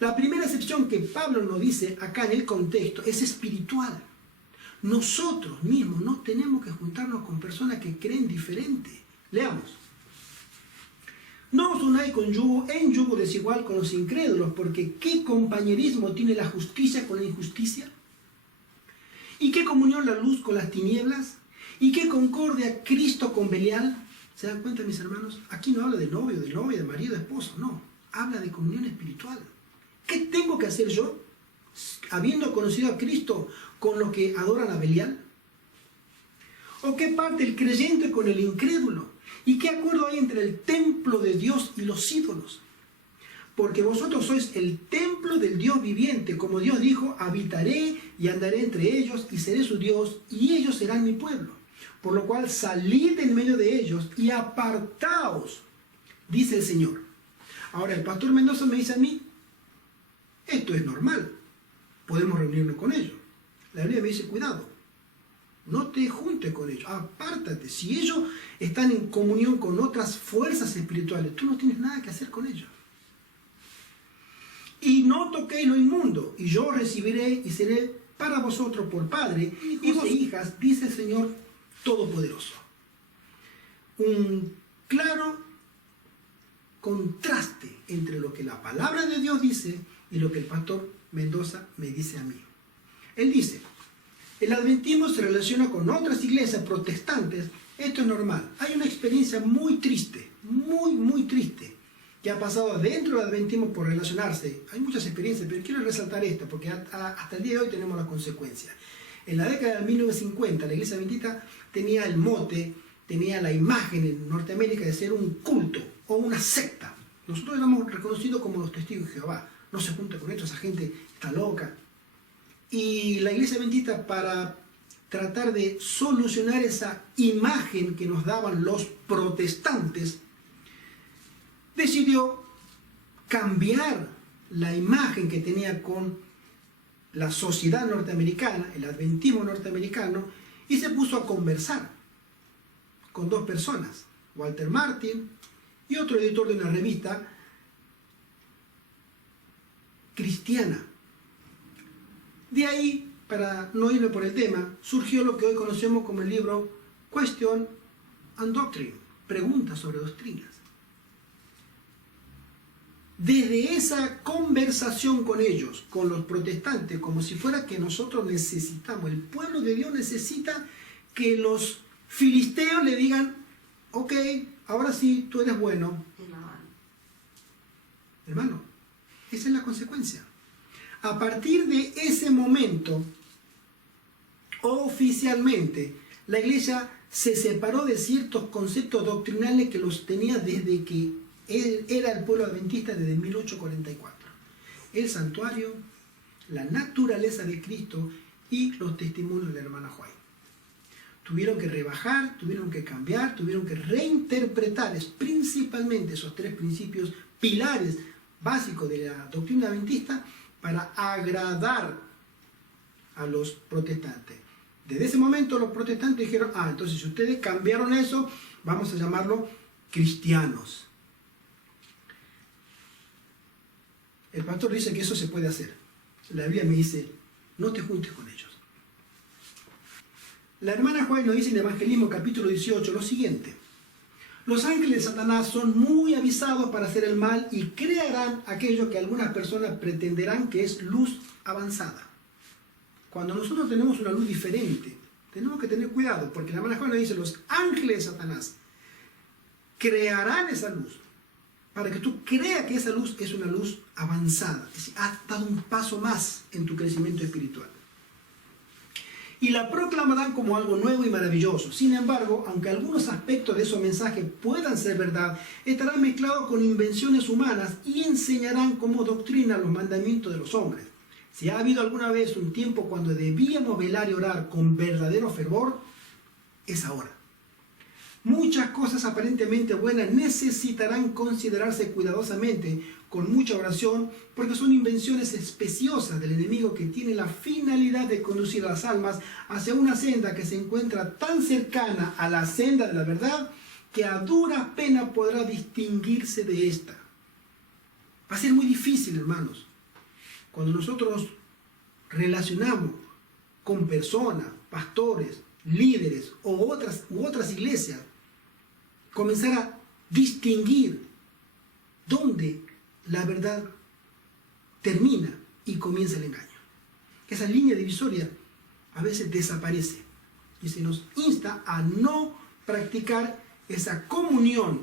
La primera acepción que Pablo nos dice acá en el contexto es espiritual. Nosotros mismos no tenemos que juntarnos con personas que creen diferente. Leamos. No os unáis en yugo desigual con los incrédulos, porque ¿qué compañerismo tiene la justicia con la injusticia? ¿Y qué comunión la luz con las tinieblas? ¿Y qué concordia Cristo con Belial? ¿Se dan cuenta, mis hermanos? Aquí no habla de novio, de novia, de marido, de esposo, no. Habla de comunión espiritual. ¿Qué tengo que hacer yo, habiendo conocido a Cristo, con los que adoran a Belial? ¿O qué parte el creyente con el incrédulo? ¿Y qué acuerdo hay entre el templo de Dios y los ídolos? Porque vosotros sois el templo del Dios viviente, como Dios dijo, habitaré y andaré entre ellos y seré su Dios, y ellos serán mi pueblo. Por lo cual salid en medio de ellos y apartaos, dice el Señor. Ahora el pastor Mendoza me dice a mí, esto es normal, podemos reunirnos con ellos. La Biblia me dice, cuidado, no te juntes con ellos, apártate. Si ellos están en comunión con otras fuerzas espirituales, tú no tienes nada que hacer con ellos. Y no toquéis lo inmundo, y yo recibiré y seré para vosotros por padre, hijos e hijas, dice el Señor Todopoderoso. Un claro contraste entre lo que la palabra de Dios dice y lo que el pastor Mendoza me dice a mí. Él dice, el adventismo se relaciona con otras iglesias protestantes, esto es normal. Hay una experiencia muy triste, muy triste, que ha pasado dentro del adventismo por relacionarse. Hay muchas experiencias, pero quiero resaltar esta, porque hasta el día de hoy tenemos las consecuencias. En la década de 1950, la iglesia adventista tenía el mote, tenía la imagen en Norteamérica de ser un culto o una secta. Nosotros éramos reconocidos como los testigos de Jehová. No se junta con esto, esa gente está loca. Y la iglesia adventista, para tratar de solucionar esa imagen que nos daban los protestantes, decidió cambiar la imagen que tenía con la sociedad norteamericana, el adventismo norteamericano, y se puso a conversar con dos personas, Walter Martin y otro editor de una revista cristiana. De ahí, para no irme por el tema, surgió lo que hoy conocemos como el libro Question and Doctrine, preguntas sobre doctrinas. Desde esa conversación con ellos, con los protestantes, como si fuera que nosotros necesitamos, el pueblo de Dios necesita que los filisteos le digan, ok, ahora sí, tú eres bueno. Hermano, esa es la consecuencia. A partir de ese momento, oficialmente, la iglesia se separó de ciertos conceptos doctrinales que los tenía desde que era el pueblo adventista desde 1844. El santuario, la naturaleza de Cristo y los testimonios de la hermana White. Tuvieron que rebajar, tuvieron que cambiar, tuvieron que reinterpretar principalmente esos tres principios, pilares básicos de la doctrina adventista, para agradar a los protestantes. Desde ese momento los protestantes dijeron, entonces si ustedes cambiaron eso, vamos a llamarlo cristianos. El pastor dice que eso se puede hacer. La Biblia me dice, no te juntes con ellos. La hermana White nos dice en Evangelismo capítulo 18 lo siguiente. Los ángeles de Satanás son muy avisados para hacer el mal y crearán aquello que algunas personas pretenderán que es luz avanzada. Cuando nosotros tenemos una luz diferente, tenemos que tener cuidado, porque la hermana White nos dice, los ángeles de Satanás crearán esa luz, para que tú creas que esa luz es una luz avanzada, es decir, has dado un paso más en tu crecimiento espiritual. Y la proclamarán como algo nuevo y maravilloso. Sin embargo, aunque algunos aspectos de esos mensajes puedan ser verdad, estarán mezclados con invenciones humanas y enseñarán como doctrina los mandamientos de los hombres. Si ha habido alguna vez un tiempo cuando debíamos velar y orar con verdadero fervor, es ahora. Muchas cosas aparentemente buenas necesitarán considerarse cuidadosamente, con mucha oración, porque son invenciones especiosas del enemigo que tiene la finalidad de conducir a las almas hacia una senda que se encuentra tan cercana a la senda de la verdad que a duras penas podrá distinguirse de esta. Va a ser muy difícil, hermanos, cuando nosotros relacionamos con personas, pastores, líderes u otras iglesias, comenzar a distinguir dónde la verdad termina y comienza el engaño. Esa línea divisoria a veces desaparece y se nos insta a no practicar esa comunión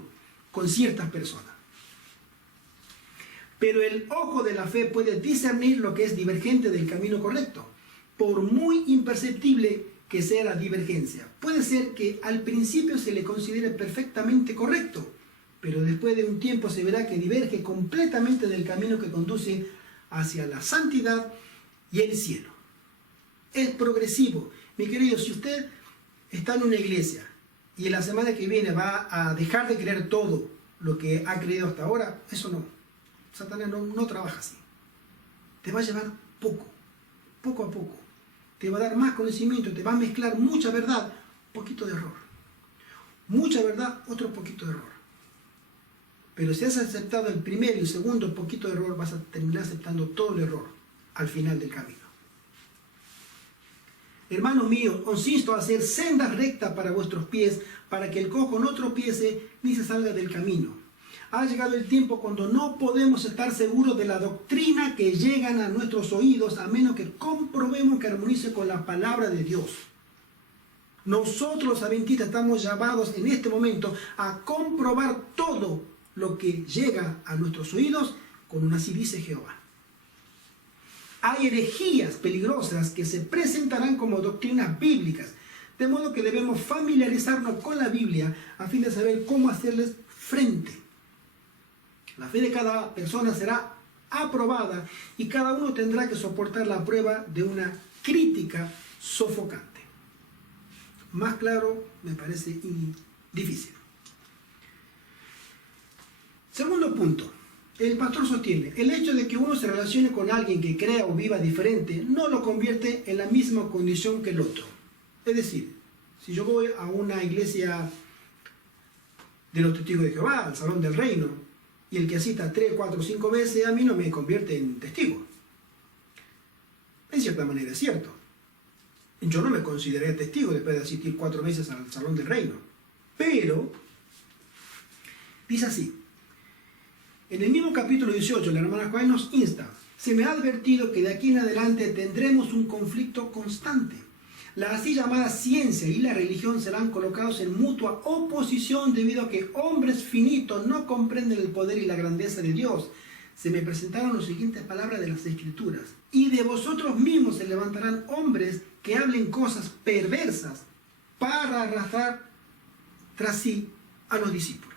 con ciertas personas. Pero el ojo de la fe puede discernir lo que es divergente del camino correcto, por muy imperceptible que sea la divergencia. Puede ser que al principio se le considere perfectamente correcto, pero después de un tiempo se verá que diverge completamente del camino que conduce hacia la santidad y el cielo. Es progresivo. Mi querido, si usted está en una iglesia y en la semana que viene va a dejar de creer todo lo que ha creído hasta ahora, eso no. Satanás no trabaja así. Te va a llevar poco a poco. Te va a dar más conocimiento, te va a mezclar mucha verdad, poquito de error. Mucha verdad, otro poquito de error. Pero si has aceptado el primero y el segundo poquito de error, vas a terminar aceptando todo el error al final del camino. Hermanos míos, os insto a hacer sendas rectas para vuestros pies, para que el cojo no tropiece ni se salga del camino. Ha llegado el tiempo cuando no podemos estar seguros de la doctrina que llegan a nuestros oídos, a menos que comprobemos que armonice con la palabra de Dios. Nosotros los adventistas estamos llamados en este momento a comprobar todo lo que llega a nuestros oídos con un así dice Jehová. Hay herejías peligrosas que se presentarán como doctrinas bíblicas, de modo que debemos familiarizarnos con la Biblia a fin de saber cómo hacerles frente. La fe de cada persona será aprobada y cada uno tendrá que soportar la prueba de una crítica sofocante. Más claro me parece difícil. Segundo punto. El pastor sostiene, el hecho de que uno se relacione con alguien que crea o viva diferente no lo convierte en la misma condición que el otro. Es decir, si yo voy a una iglesia de los testigos de Jehová, al Salón del Reino, y el que asista 3, 4, 5 veces, a mí no me convierte en testigo. En cierta manera es cierto. Yo no me consideré testigo después de asistir 4 veces al Salón del Reino. Pero, dice así, en el mismo capítulo 18, la hermana Juan nos insta, se me ha advertido que de aquí en adelante tendremos un conflicto constante. La así llamada ciencia y la religión serán colocados en mutua oposición debido a que hombres finitos no comprenden el poder y la grandeza de Dios. Se me presentaron las siguientes palabras de las Escrituras. Y de vosotros mismos se levantarán hombres que hablen cosas perversas para arrastrar tras sí a los discípulos.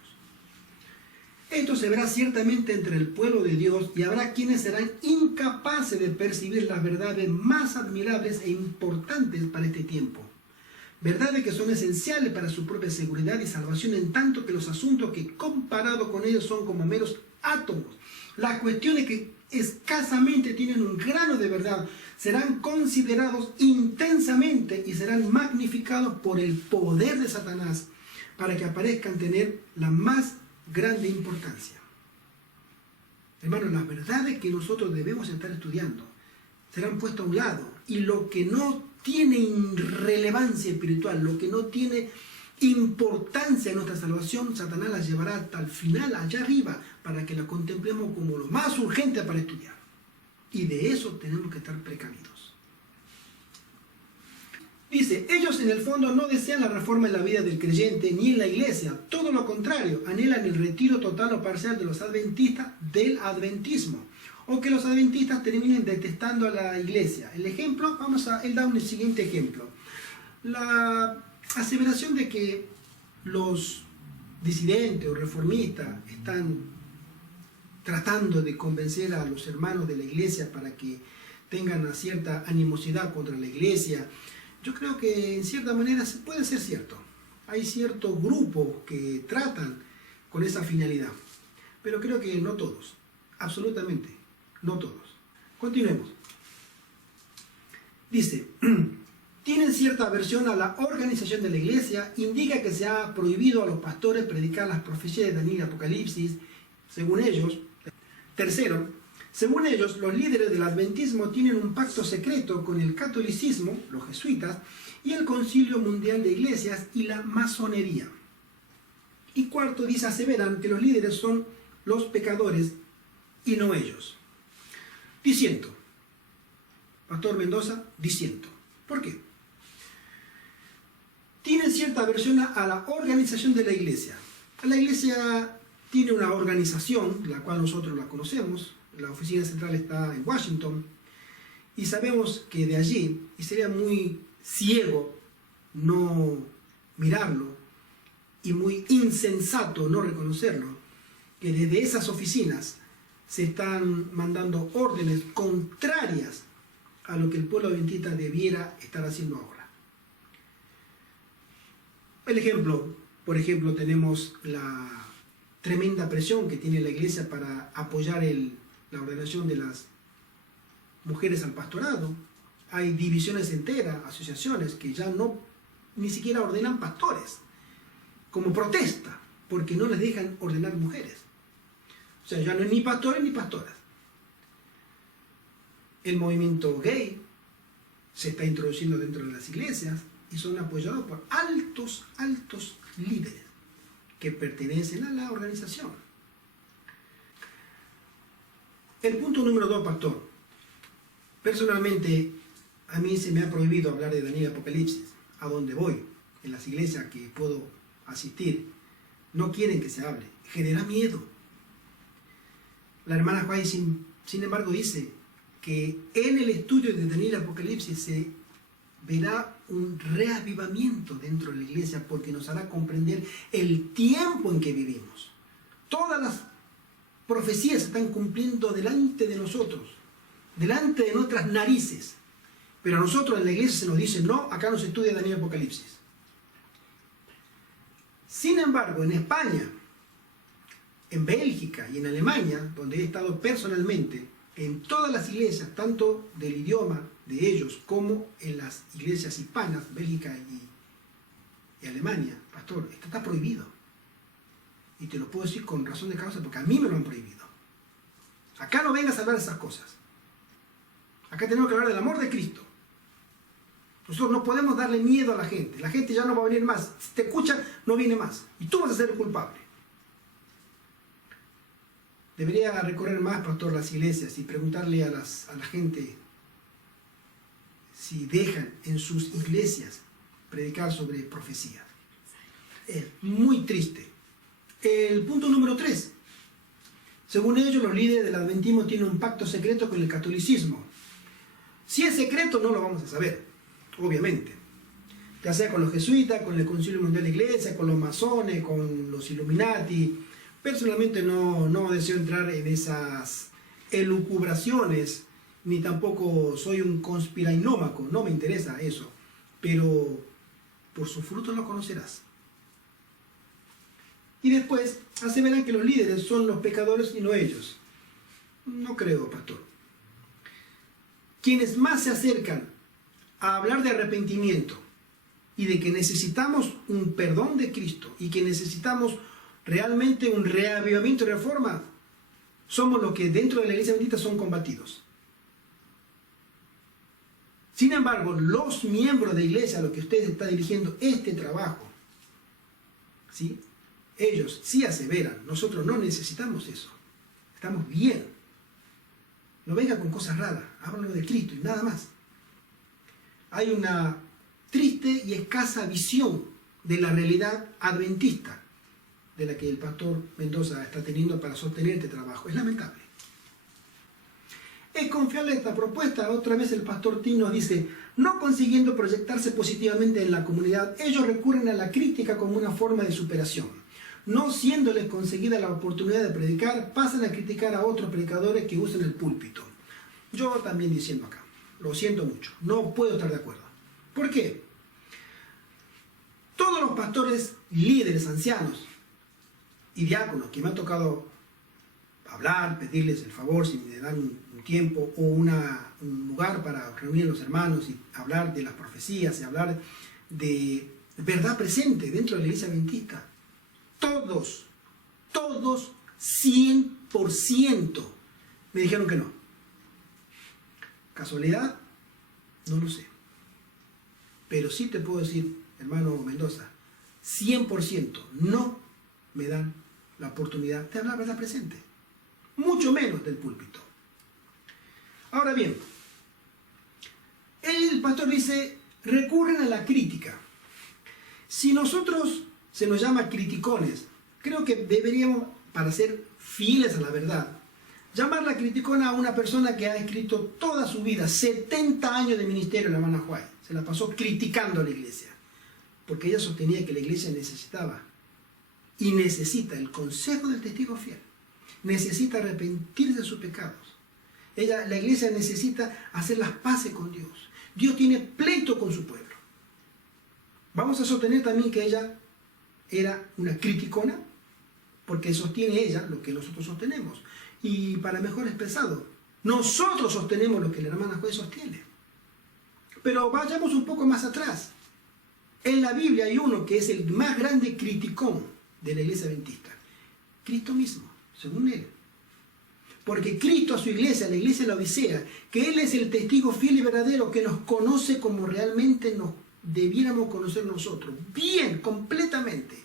Esto se verá ciertamente entre el pueblo de Dios y habrá quienes serán incapaces de percibir las verdades más admirables e importantes para este tiempo. Verdades que son esenciales para su propia seguridad y salvación, en tanto que los asuntos que comparado con ellos son como meros átomos. Las cuestiones que escasamente tienen un grano de verdad serán considerados intensamente y serán magnificados por el poder de Satanás para que aparezcan tener la más grande importancia. Hermanos, las verdades que nosotros debemos estar estudiando serán puestas a un lado, y lo que no tiene relevancia espiritual, lo que no tiene importancia en nuestra salvación, Satanás las llevará hasta el final, allá arriba, para que la contemplemos como lo más urgente para estudiar. Y de eso tenemos que estar precavidos. Dice, ellos en el fondo no desean la reforma en la vida del creyente ni en la iglesia, todo lo contrario, anhelan el retiro total o parcial de los adventistas del adventismo, o que los adventistas terminen detestando a la iglesia. El ejemplo, él da un siguiente ejemplo. La aseveración de que los disidentes o reformistas están tratando de convencer a los hermanos de la iglesia para que tengan una cierta animosidad contra la iglesia, yo creo que en cierta manera puede ser cierto. Hay ciertos grupos que tratan con esa finalidad, pero creo que no todos, absolutamente no todos. Continuemos. Dice, tienen cierta aversión a la organización de la iglesia, indica que se ha prohibido a los pastores predicar las profecías de Daniel y Apocalipsis, según ellos. Tercero, según ellos, los líderes del adventismo tienen un pacto secreto con el catolicismo, los jesuitas, y el Concilio Mundial de Iglesias y la masonería. Y cuarto, dice, aseveran que los líderes son los pecadores y no ellos. Disiento. Pastor Mendoza, disiento. ¿Por qué? Tienen cierta aversión a la organización de la iglesia. La iglesia tiene una organización, la cual nosotros la conocemos. La oficina central está en Washington, y sabemos que de allí, y sería muy ciego no mirarlo, y muy insensato no reconocerlo, que desde esas oficinas se están mandando órdenes contrarias a lo que el pueblo adventista debiera estar haciendo ahora. El ejemplo, por ejemplo, tenemos la tremenda presión que tiene la iglesia para apoyar la ordenación de las mujeres al pastorado. Hay divisiones enteras, asociaciones que ya ni siquiera ordenan pastores, como protesta, porque no les dejan ordenar mujeres. O sea, ya no hay ni pastores ni pastoras. El movimiento gay se está introduciendo dentro de las iglesias y son apoyados por altos líderes que pertenecen a la organización. El punto número 2, pastor. Personalmente, a mí se me ha prohibido hablar de Daniel Apocalipsis. A donde voy, en las iglesias que puedo asistir, no quieren que se hable. Genera miedo. La hermana Juárez, sin embargo, dice que en el estudio de Daniel Apocalipsis se verá un reavivamiento dentro de la iglesia, porque nos hará comprender el tiempo en que vivimos. Todas las profecías se están cumpliendo delante de nosotros, delante de nuestras narices. Pero a nosotros en la iglesia se nos dice, no, acá no se estudia Daniel Apocalipsis. Sin embargo, en España, en Bélgica y en Alemania, donde he estado personalmente, en todas las iglesias, tanto del idioma de ellos como en las iglesias hispanas, Bélgica y Alemania, pastor, esto está prohibido. Y te lo puedo decir con razón de causa, porque a mí me lo han prohibido. Acá no vengas a hablar de esas cosas. Acá tenemos que hablar del amor de Cristo. Nosotros no podemos darle miedo a la gente. La gente ya no va a venir más. Si te escucha, no viene más. Y tú vas a ser el culpable. Debería recorrer más, pastor, las iglesias y preguntarle a la gente si dejan en sus iglesias predicar sobre profecía. Es muy triste. El punto número 3. Según ellos, los líderes del adventismo tienen un pacto secreto con el catolicismo. Si es secreto, no lo vamos a saber, obviamente. Ya sea con los jesuitas, con el Concilio Mundial de Iglesia, con los masones, con los Illuminati. Personalmente no deseo entrar en esas elucubraciones, ni tampoco soy un conspirainómaco, no me interesa eso. Pero por sus frutos lo conocerás. Y después aseveran que los líderes son los pecadores y no ellos. No creo, pastor. Quienes más se acercan a hablar de arrepentimiento y de que necesitamos un perdón de Cristo y que necesitamos realmente un reavivamiento y reforma, somos los que dentro de la iglesia bendita son combatidos. Sin embargo, los miembros de iglesia a los que usted está dirigiendo este trabajo, ¿sí?, ellos sí aseveran, nosotros no necesitamos eso, estamos bien. No venga con cosas raras, háblanos de Cristo y nada más. Hay una triste y escasa visión de la realidad adventista de la que el pastor Mendoza está teniendo para sostener este trabajo. Es lamentable. Es confiable esta propuesta. Otra vez el pastor Tim nos dice, no consiguiendo proyectarse positivamente en la comunidad, ellos recurren a la crítica como una forma de superación. No siéndoles conseguida la oportunidad de predicar, pasan a criticar a otros predicadores que usan el púlpito. Yo también diciendo acá, lo siento mucho, no puedo estar de acuerdo. ¿Por qué? Todos los pastores, líderes, ancianos y diáconos que me ha tocado hablar, pedirles el favor si me dan un tiempo o un lugar para reunir a los hermanos y hablar de las profecías y hablar de verdad presente dentro de la iglesia adventista. Todos, 100% me dijeron que no. ¿Casualidad? No lo sé. Pero sí te puedo decir, hermano Mendoza, 100% no me dan la oportunidad de hablar verdad presente. Mucho menos del púlpito. Ahora bien, el pastor dice, recurren a la crítica. Si nosotros se nos llama criticones, creo que deberíamos para ser fieles a la verdad. Llamarla criticona a una persona que ha escrito toda su vida, 70 años de ministerio, la hermana White, se la pasó criticando a la iglesia, porque ella sostenía que la iglesia necesitaba y necesita el consejo del testigo fiel, necesita arrepentirse de sus pecados. La iglesia necesita hacer las paces con Dios. Dios tiene pleito con su pueblo. Vamos a sostener también que ella era una criticona, porque sostiene ella lo que nosotros sostenemos. Y para mejor expresado, nosotros sostenemos lo que la hermana Juez sostiene. Pero vayamos un poco más atrás. En la Biblia hay uno que es el más grande criticón de la iglesia adventista. Cristo mismo, según él. Porque Cristo a su iglesia, la iglesia de la Odisea, que Él es el testigo fiel y verdadero que nos conoce como realmente nos debiéramos conocer nosotros. Bien, completamente.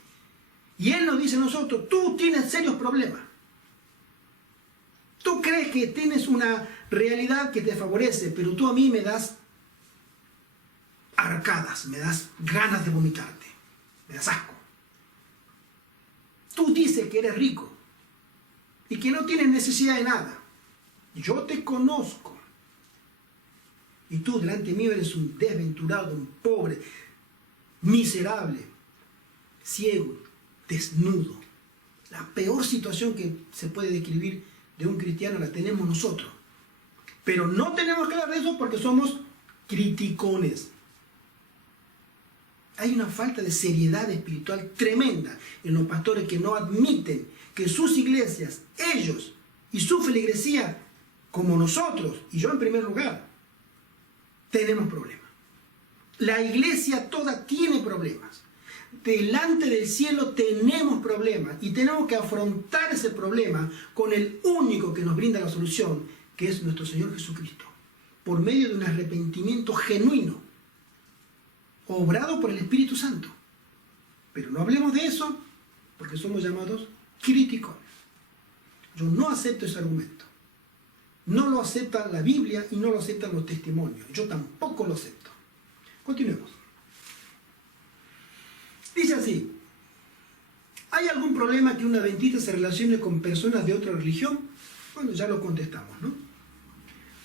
Y Él nos dice a nosotros, tú tienes serios problemas. Tú crees que tienes una realidad que te favorece, pero tú a mí me das arcadas, me das ganas de vomitarte, me das asco. Tú dices que eres rico y que no tienes necesidad de nada. Yo te conozco. Y tú delante mío eres un desventurado, un pobre, miserable, ciego, desnudo. La peor situación que se puede describir de un cristiano la tenemos nosotros. Pero no tenemos que hablar de eso porque somos criticones. Hay una falta de seriedad espiritual tremenda en los pastores que no admiten que sus iglesias, ellos y su feligresía, como nosotros, y yo en primer lugar, tenemos problemas. La iglesia toda tiene problemas. Delante del cielo tenemos problemas y tenemos que afrontar ese problema con el único que nos brinda la solución, que es nuestro Señor Jesucristo, por medio de un arrepentimiento genuino, obrado por el Espíritu Santo. Pero no hablemos de eso porque somos llamados críticos. Yo no acepto ese argumento. No lo acepta la Biblia y no lo aceptan los testimonios. Yo tampoco lo acepto. Continuemos. Dice así: ¿hay algún problema que un adventista se relacione con personas de otra religión? Bueno, ya lo contestamos, ¿no?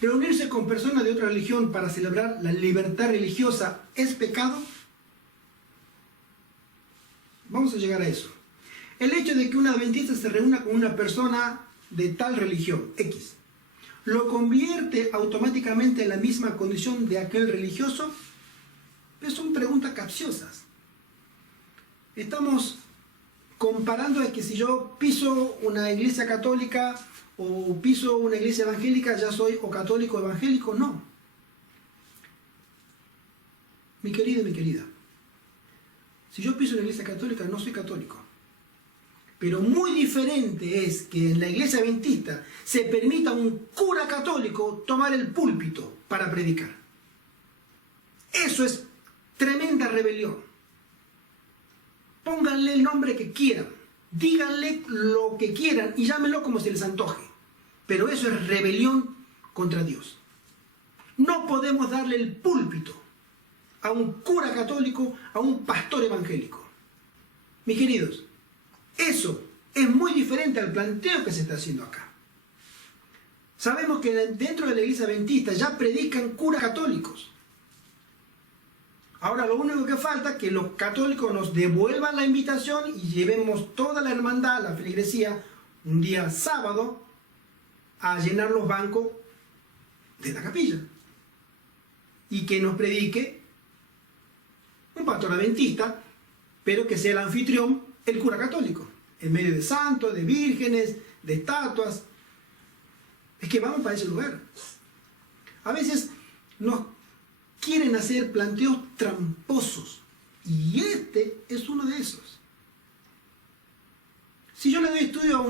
¿Reunirse con personas de otra religión para celebrar la libertad religiosa es pecado? Vamos a llegar a eso. El hecho de que un adventista se reúna con una persona de tal religión, X, ¿lo convierte automáticamente en la misma condición de aquel religioso? Pues son preguntas capciosas. Estamos comparando es que si yo piso una iglesia católica o piso una iglesia evangélica, ya soy o católico o evangélico. No. Mi querido y mi querida, si yo piso una iglesia católica, no soy católico. Pero muy diferente es que en la iglesia adventista se permita a un cura católico tomar el púlpito para predicar. Eso es tremenda rebelión. Pónganle el nombre que quieran, díganle lo que quieran y llámenlo como se les antoje. Pero eso es rebelión contra Dios. No podemos darle el púlpito a un cura católico, a un pastor evangélico. Mis queridos, eso es muy diferente al planteo que se está haciendo acá. Sabemos que dentro de la iglesia adventista ya predican curas católicos. Ahora lo único que falta es que los católicos nos devuelvan la invitación y llevemos toda la hermandad, la feligresía, un día sábado a llenar los bancos de la capilla. Y que nos predique un pastor adventista, pero que sea el anfitrión, el cura católico, en medio de santos, de vírgenes, de estatuas. Es que vamos para ese lugar. A veces nos quieren hacer planteos tramposos y este es uno de esos. Si yo le doy estudio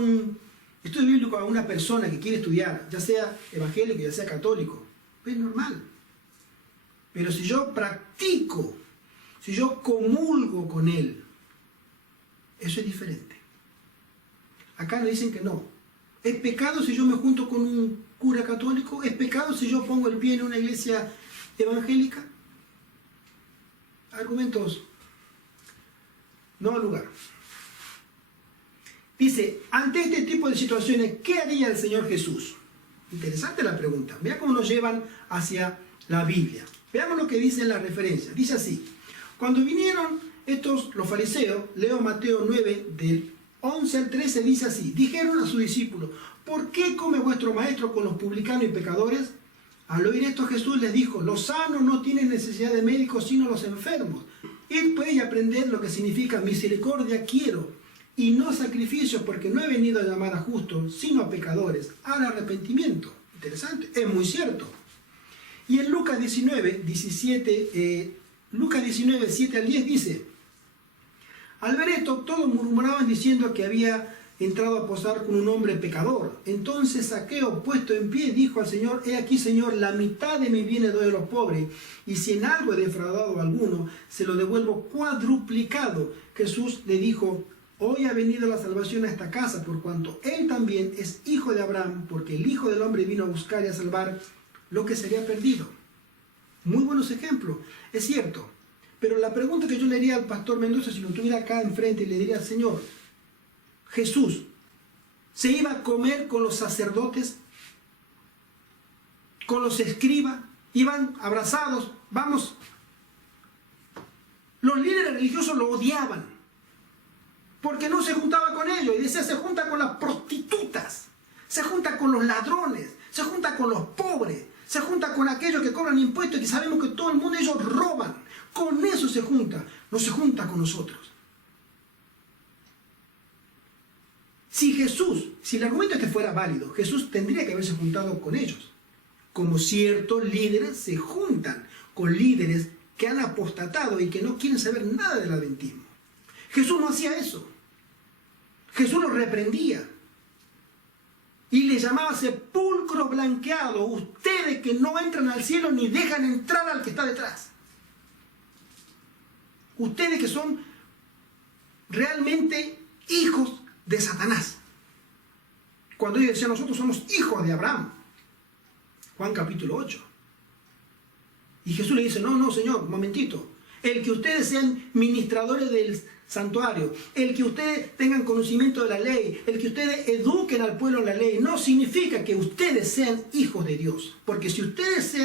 bíblico a una persona que quiere estudiar, ya sea evangélico, ya sea católico, es normal. Pero si yo practico, si yo comulgo con él, eso es diferente. Acá nos dicen que no. ¿Es pecado si yo me junto con un cura católico? ¿Es pecado si yo pongo el pie en una iglesia evangélica? Argumentos no al lugar. Dice, ante este tipo de situaciones, ¿qué haría el Señor Jesús? Interesante la pregunta. Vea cómo nos llevan hacia la Biblia. Veamos lo que dice la referencia. Dice así, cuando vinieron los fariseos, leo Mateo 9, del 11 al 13, dice así, dijeron a sus discípulos, ¿por qué come vuestro maestro con los publicanos y pecadores? Al oír esto Jesús les dijo, los sanos no tienen necesidad de médicos sino los enfermos. Id pues y aprended lo que significa misericordia quiero, y no sacrificios, porque no he venido a llamar a justos, sino a pecadores, al arrepentimiento. Interesante, es muy cierto. Y en Lucas 19, 7 al 10 dice, al ver esto, todos murmuraban diciendo que había entrado a posar con un hombre pecador. Entonces Zaqueo, puesto en pie, dijo al Señor, he aquí, Señor, la mitad de mis bienes doy a los pobres, y si en algo he defraudado a alguno, se lo devuelvo cuadruplicado. Jesús le dijo, hoy ha venido la salvación a esta casa, por cuanto él también es hijo de Abraham, porque el Hijo del Hombre vino a buscar y a salvar lo que se había perdido. Muy buenos ejemplos, es cierto. Pero la pregunta que yo le haría al pastor Mendoza, si lo tuviera acá enfrente, le diría, Señor, Jesús, ¿se iba a comer con los sacerdotes, con los escribas? Iban abrazados, vamos. Los líderes religiosos lo odiaban, porque no se juntaba con ellos. Y decía, se junta con las prostitutas, se junta con los ladrones, se junta con los pobres, se junta con aquellos que cobran impuestos y que sabemos que todo el mundo ellos roban. Con eso se junta, no se junta con nosotros. Si el argumento este fuera válido, Jesús tendría que haberse juntado con ellos. Como ciertos líderes se juntan con líderes que han apostatado y que no quieren saber nada del adventismo. Jesús no hacía eso. Jesús los reprendía. Y les llamaba sepulcro blanqueado. Ustedes que no entran al cielo ni dejan entrar al que está detrás. Ustedes que son realmente hijos de Satanás. Cuando ellos decían, nosotros somos hijos de Abraham. Juan capítulo 8. Y Jesús le dice, no, Señor, un momentito. El que ustedes sean ministradores del santuario, el que ustedes tengan conocimiento de la ley, el que ustedes eduquen al pueblo en la ley, no significa que ustedes sean hijos de Dios. Porque si ustedes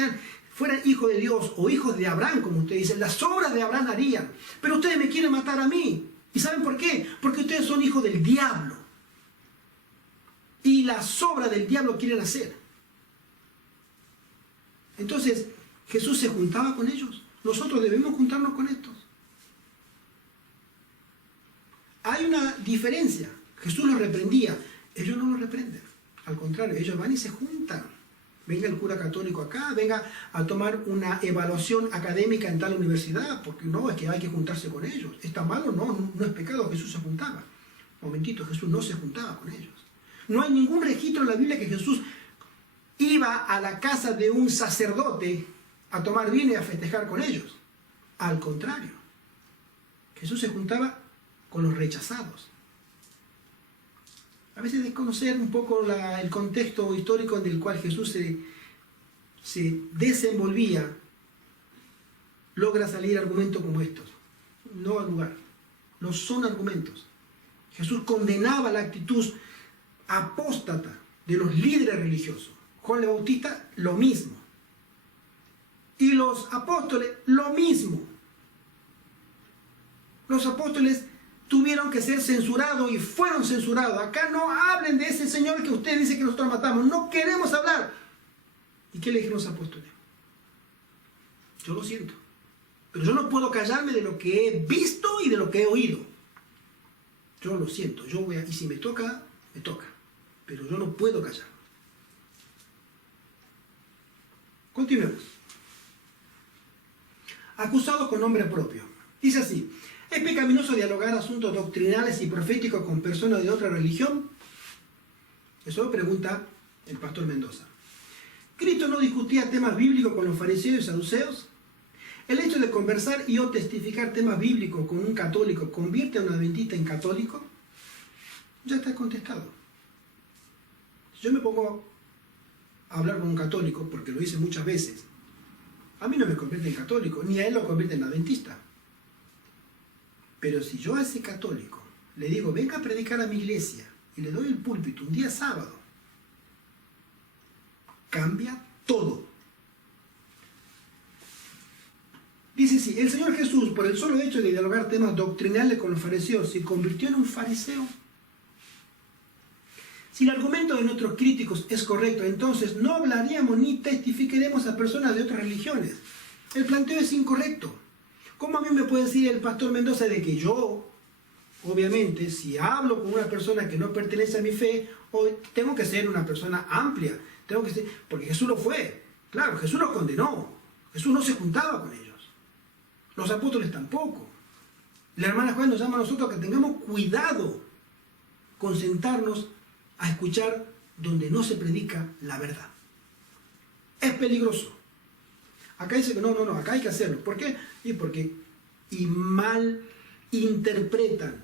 fueran hijos de Dios o hijos de Abraham, como ustedes dicen, las obras de Abraham harían. Pero ustedes me quieren matar a mí. ¿Y saben por qué? Porque ustedes son hijos del diablo. Y las obras del diablo quieren hacer. Entonces, Jesús se juntaba con ellos. Nosotros debemos juntarnos con estos. Hay una diferencia. Jesús los reprendía. Ellos no los reprenden. Al contrario, ellos van y se juntan. Venga el cura católico acá, venga a tomar una evaluación académica en tal universidad, porque no, es que hay que juntarse con ellos. ¿Está malo? No es pecado, Jesús se juntaba. Momentito, Jesús no se juntaba con ellos. No hay ningún registro en la Biblia que Jesús iba a la casa de un sacerdote a tomar vino y a festejar con ellos. Al contrario, Jesús se juntaba con los rechazados. A veces desconocer un poco el contexto histórico en el cual Jesús se desenvolvía, logra salir argumentos como estos. No al lugar, no son argumentos. Jesús condenaba la actitud apóstata de los líderes religiosos. Juan el Bautista, lo mismo. Y los apóstoles, lo mismo. Los apóstoles tuvieron que ser censurados y fueron censurados. Acá no hablen de ese Señor que usted dice que nosotros matamos. No queremos hablar. ¿Y qué le dijeron los apóstoles? Yo lo siento. Pero yo no puedo callarme de lo que he visto y de lo que he oído. Yo lo siento. Y si me toca, me toca. Pero yo no puedo callar. Continuemos. Acusado con nombre propio. Dice así. ¿Es pecaminoso dialogar asuntos doctrinales y proféticos con personas de otra religión? Eso lo pregunta el pastor Mendoza. ¿Cristo no discutía temas bíblicos con los fariseos y saduceos? ¿El hecho de conversar y o testificar temas bíblicos con un católico convierte a un adventista en católico? Ya está contestado. Si yo me pongo a hablar con un católico, porque lo hice muchas veces, a mí no me convierte en católico, ni a él lo convierte en adventista. Pero si yo a ese católico le digo, venga a predicar a mi iglesia, y le doy el púlpito un día sábado, cambia todo. Dice sí, el Señor Jesús, por el solo hecho de dialogar temas doctrinales con los fariseos, se convirtió en un fariseo. Si el argumento de nuestros críticos es correcto, entonces no hablaríamos ni testificaremos a personas de otras religiones. El planteo es incorrecto. ¿Cómo a mí me puede decir el pastor Mendoza de que yo, obviamente, si hablo con una persona que no pertenece a mi fe, tengo que ser una persona amplia, tengo que ser, porque Jesús lo fue. Claro, Jesús los condenó. Jesús no se juntaba con ellos. Los apóstoles tampoco. La hermana Juan nos llama a nosotros a que tengamos cuidado con sentarnos a escuchar donde no se predica la verdad. Es peligroso. Acá dice que no, acá hay que hacerlo. ¿Por qué? Y mal interpretan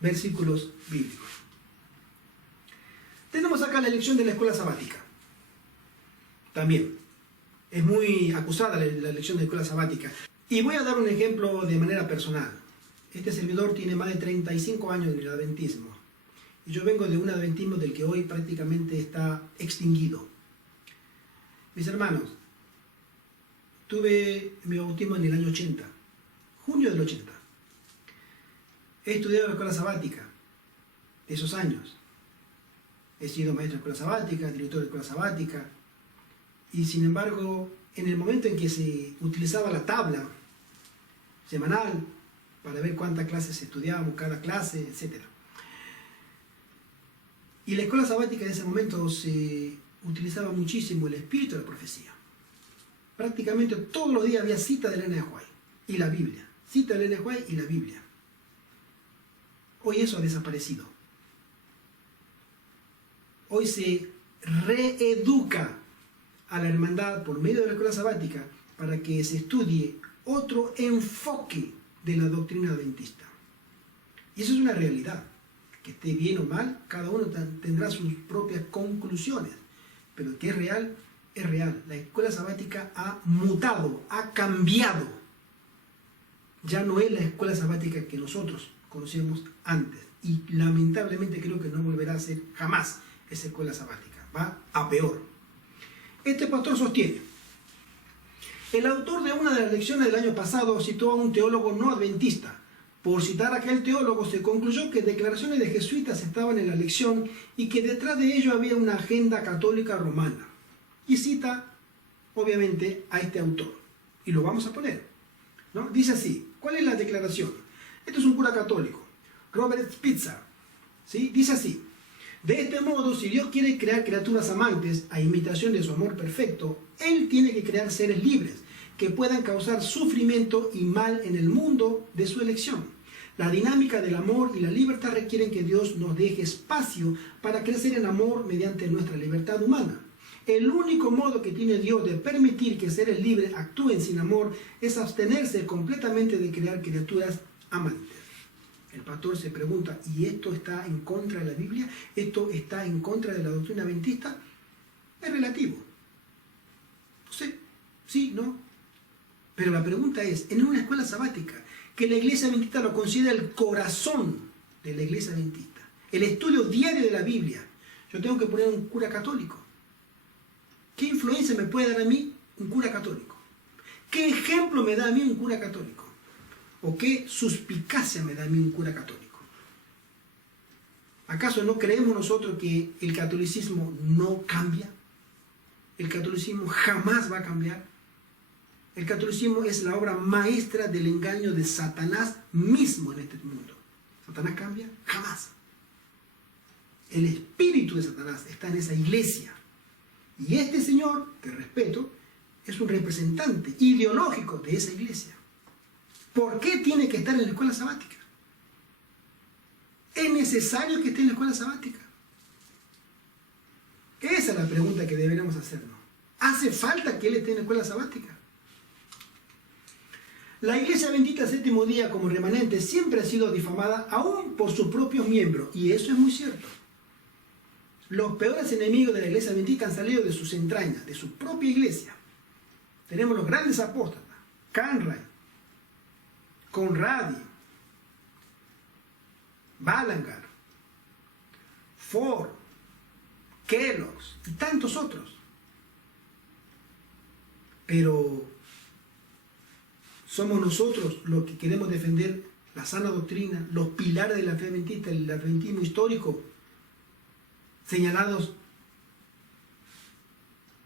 versículos bíblicos. Tenemos acá la elección de la escuela sabática. También. Es muy acusada la elección de la escuela sabática. Y voy a dar un ejemplo de manera personal. Este servidor tiene más de 35 años en el adventismo. Y yo vengo de un adventismo del que hoy prácticamente está extinguido. Mis hermanos, tuve mi bautismo en el año 80, junio del 80. He estudiado en la escuela sabática de esos años. He sido maestro de escuela sabática, director de escuela sabática. Y sin embargo, en el momento en que se utilizaba la tabla semanal para ver cuántas clases estudiábamos, cada clase, etc. Y la escuela sabática en ese momento se utilizaba muchísimo el espíritu de la profecía. Prácticamente todos los días había cita de Elena de White y la Biblia. Cita de Elena de White y la Biblia. Hoy eso ha desaparecido. Hoy se reeduca a la hermandad por medio de la escuela sabática para que se estudie otro enfoque de la doctrina adventista. Y eso es una realidad. Que esté bien o mal, cada uno tendrá sus propias conclusiones. Pero que es real, es real. La escuela sabática ha mutado, ha cambiado. Ya no es la escuela sabática que nosotros conocíamos antes. Y lamentablemente creo que no volverá a ser jamás esa escuela sabática. Va a peor. Este pastor sostiene: el autor de una de las lecciones del año pasado citó a un teólogo no adventista. Por citar a aquel teólogo, se concluyó que declaraciones de jesuitas estaban en la lección y que detrás de ello había una agenda católica romana. Y cita, obviamente, a este autor. Y lo vamos a poner, ¿no? Dice así: ¿cuál es la declaración? Esto es un cura católico, Robert Spitzer, ¿sí? Dice así: de este modo, si Dios quiere crear criaturas amantes a imitación de su amor perfecto, Él tiene que crear seres libres que puedan causar sufrimiento y mal en el mundo de su elección. La dinámica del amor y la libertad requieren que Dios nos deje espacio para crecer en amor mediante nuestra libertad humana. El único modo que tiene Dios de permitir que seres libres actúen sin amor es abstenerse completamente de crear criaturas amantes. El pastor se pregunta: ¿y esto está en contra de la Biblia? ¿Esto está en contra de la doctrina adventista? Es relativo. No sé, sí, no. Pero la pregunta es, en una escuela sabática, que la iglesia adventista lo considera el corazón de la iglesia adventista, el estudio diario de la Biblia, yo tengo que poner un cura católico. ¿Qué influencia me puede dar a mí un cura católico? ¿Qué ejemplo me da a mí un cura católico? ¿O qué suspicacia me da a mí un cura católico? ¿Acaso no creemos nosotros que el catolicismo no cambia? ¿El catolicismo jamás va a cambiar? El catolicismo es la obra maestra del engaño de Satanás mismo en este mundo. ¿Satanás cambia? Jamás. El espíritu de Satanás está en esa iglesia. Y este señor, que respeto, es un representante ideológico de esa iglesia. ¿Por qué tiene que estar en la escuela sabática? ¿Es necesario que esté en la escuela sabática? Esa es la pregunta que deberíamos hacernos. ¿Hace falta que él esté en la escuela sabática? La iglesia adventista séptimo día como remanente siempre ha sido difamada aún por sus propios miembros, y eso es muy cierto. Los peores enemigos de la iglesia adventista han salido de sus entrañas, de su propia iglesia. Tenemos los grandes apóstatas: Conrad, Conradi, Balanger, Ford, Kellogg's y tantos otros. Pero somos nosotros los que queremos defender la sana doctrina, los pilares de la fe adventista, el adventismo histórico, señalados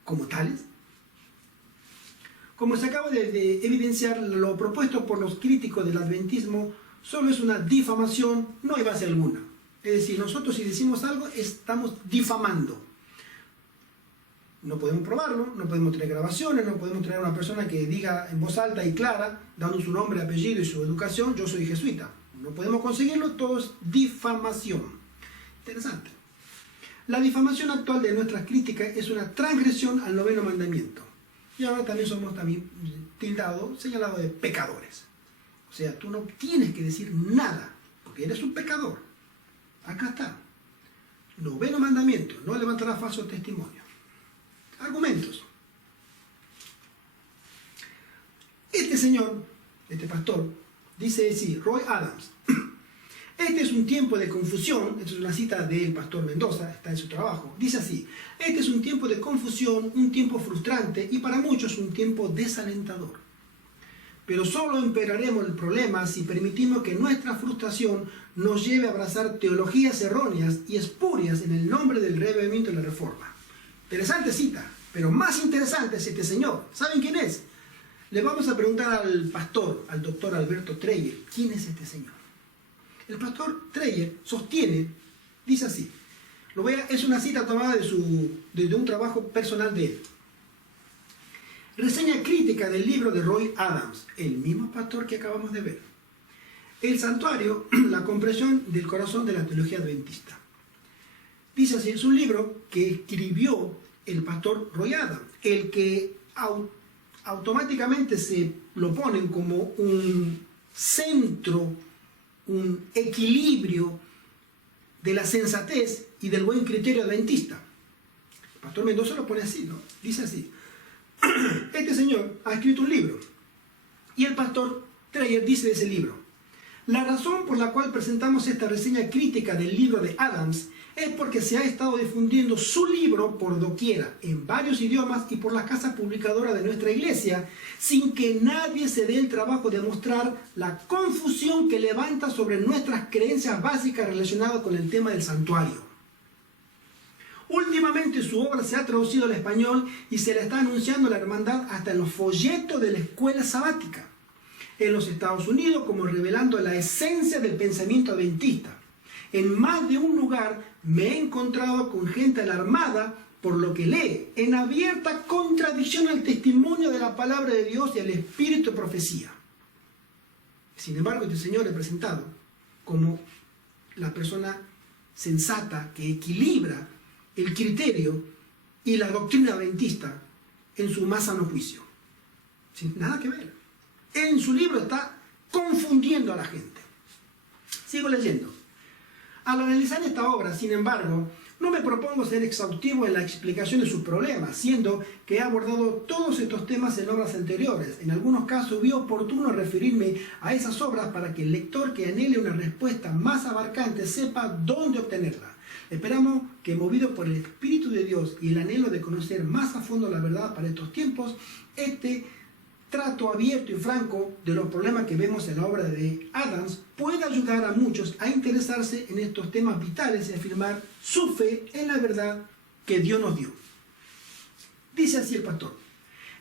como tales. Como se acaba de evidenciar, lo propuesto por los críticos del adventismo solo es una difamación, no hay base alguna. Es decir, nosotros si decimos algo, estamos difamando. No podemos probarlo, no podemos traer grabaciones, no podemos traer a una persona que diga en voz alta y clara, dando su nombre, apellido y su educación, yo soy jesuita. No podemos conseguirlo, todo es difamación. Interesante. La difamación actual de nuestras críticas es una transgresión al 9º mandamiento. Y ahora también somos tildados, señalados de pecadores. O sea, tú no tienes que decir nada, porque eres un pecador. Acá está. 9º mandamiento, no levantarás falso testimonio. Argumentos. Este señor, este pastor, dice así, Roy Adams, este es un tiempo de confusión, esta es una cita del pastor Mendoza, está en su trabajo, dice así, este es un tiempo de confusión, un tiempo frustrante y para muchos un tiempo desalentador. Pero solo empeoraremos el problema si permitimos que nuestra frustración nos lleve a abrazar teologías erróneas y espurias en el nombre del revivimiento y la reforma. Interesante cita, pero más interesante es este señor. ¿Saben quién es? Le vamos a preguntar al pastor, al doctor Alberto Dreyer, ¿quién es este señor? El pastor Dreyer sostiene, dice así, es una cita tomada de un trabajo personal de él. Reseña crítica del libro de Roy Adams, el mismo pastor que acabamos de ver. El santuario, la comprensión del corazón de la teología adventista. Dice así, es un libro que escribió el pastor Roy Adams, el que automáticamente se lo ponen como un centro, un equilibrio de la sensatez y del buen criterio adventista. El pastor Mendoza lo pone así, ¿no? Dice así, este señor ha escrito un libro y el pastor Dreyer dice de ese libro, la razón por la cual presentamos esta reseña crítica del libro de Adams es porque se ha estado difundiendo su libro por doquiera, en varios idiomas y por las casas publicadoras de nuestra iglesia, sin que nadie se dé el trabajo de mostrar la confusión que levanta sobre nuestras creencias básicas relacionadas con el tema del santuario. Últimamente su obra se ha traducido al español y se le está anunciando la hermandad hasta en los folletos de la escuela sabática en los Estados Unidos, como revelando la esencia del pensamiento adventista. En más de un lugar me he encontrado con gente alarmada por lo que lee, en abierta contradicción al testimonio de la palabra de Dios y al espíritu de profecía. Sin embargo, este señor es presentado como la persona sensata que equilibra el criterio y la doctrina adventista en su más sano juicio. Sin nada que ver. En su libro está confundiendo a la gente. Sigo leyendo. Al analizar esta obra, sin embargo, no me propongo ser exhaustivo en la explicación de sus problemas, siendo que he abordado todos estos temas en obras anteriores. En algunos casos vi oportuno referirme a esas obras para que el lector que anhele una respuesta más abarcante sepa dónde obtenerla. Esperamos que, movido por el Espíritu de Dios y el anhelo de conocer más a fondo la verdad para estos tiempos, este trato abierto y franco de los problemas que vemos en la obra de Adams puede ayudar a muchos a interesarse en estos temas vitales y afirmar su fe en la verdad que Dios nos dio. Dice así el pastor.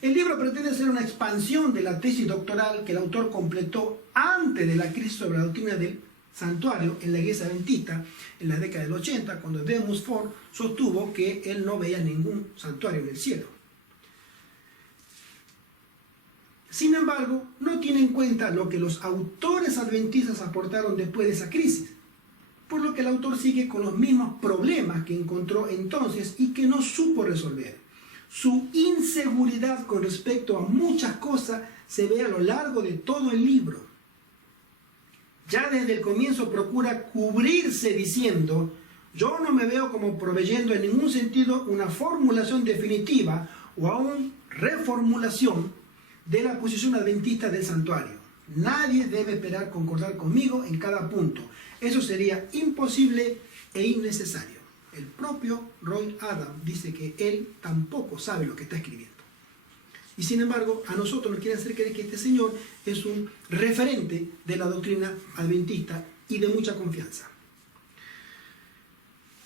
El libro pretende ser una expansión de la tesis doctoral que el autor completó antes de la crisis sobre la doctrina del santuario en la iglesia adventista en la década del 80, cuando Demus Ford sostuvo que él no veía ningún santuario en el cielo. Sin embargo, no tiene en cuenta lo que los autores adventistas aportaron después de esa crisis, por lo que el autor sigue con los mismos problemas que encontró entonces y que no supo resolver. Su inseguridad con respecto a muchas cosas se ve a lo largo de todo el libro. Ya desde el comienzo procura cubrirse diciendo, yo no me veo como proveyendo en ningún sentido una formulación definitiva o aún reformulación de la posición adventista del santuario. Nadie debe esperar concordar conmigo en cada punto. Eso sería imposible e innecesario. El propio Roy Adam dice que él tampoco sabe lo que está escribiendo. Y sin embargo, a nosotros nos quieren hacer creer que este señor es un referente de la doctrina adventista y de mucha confianza.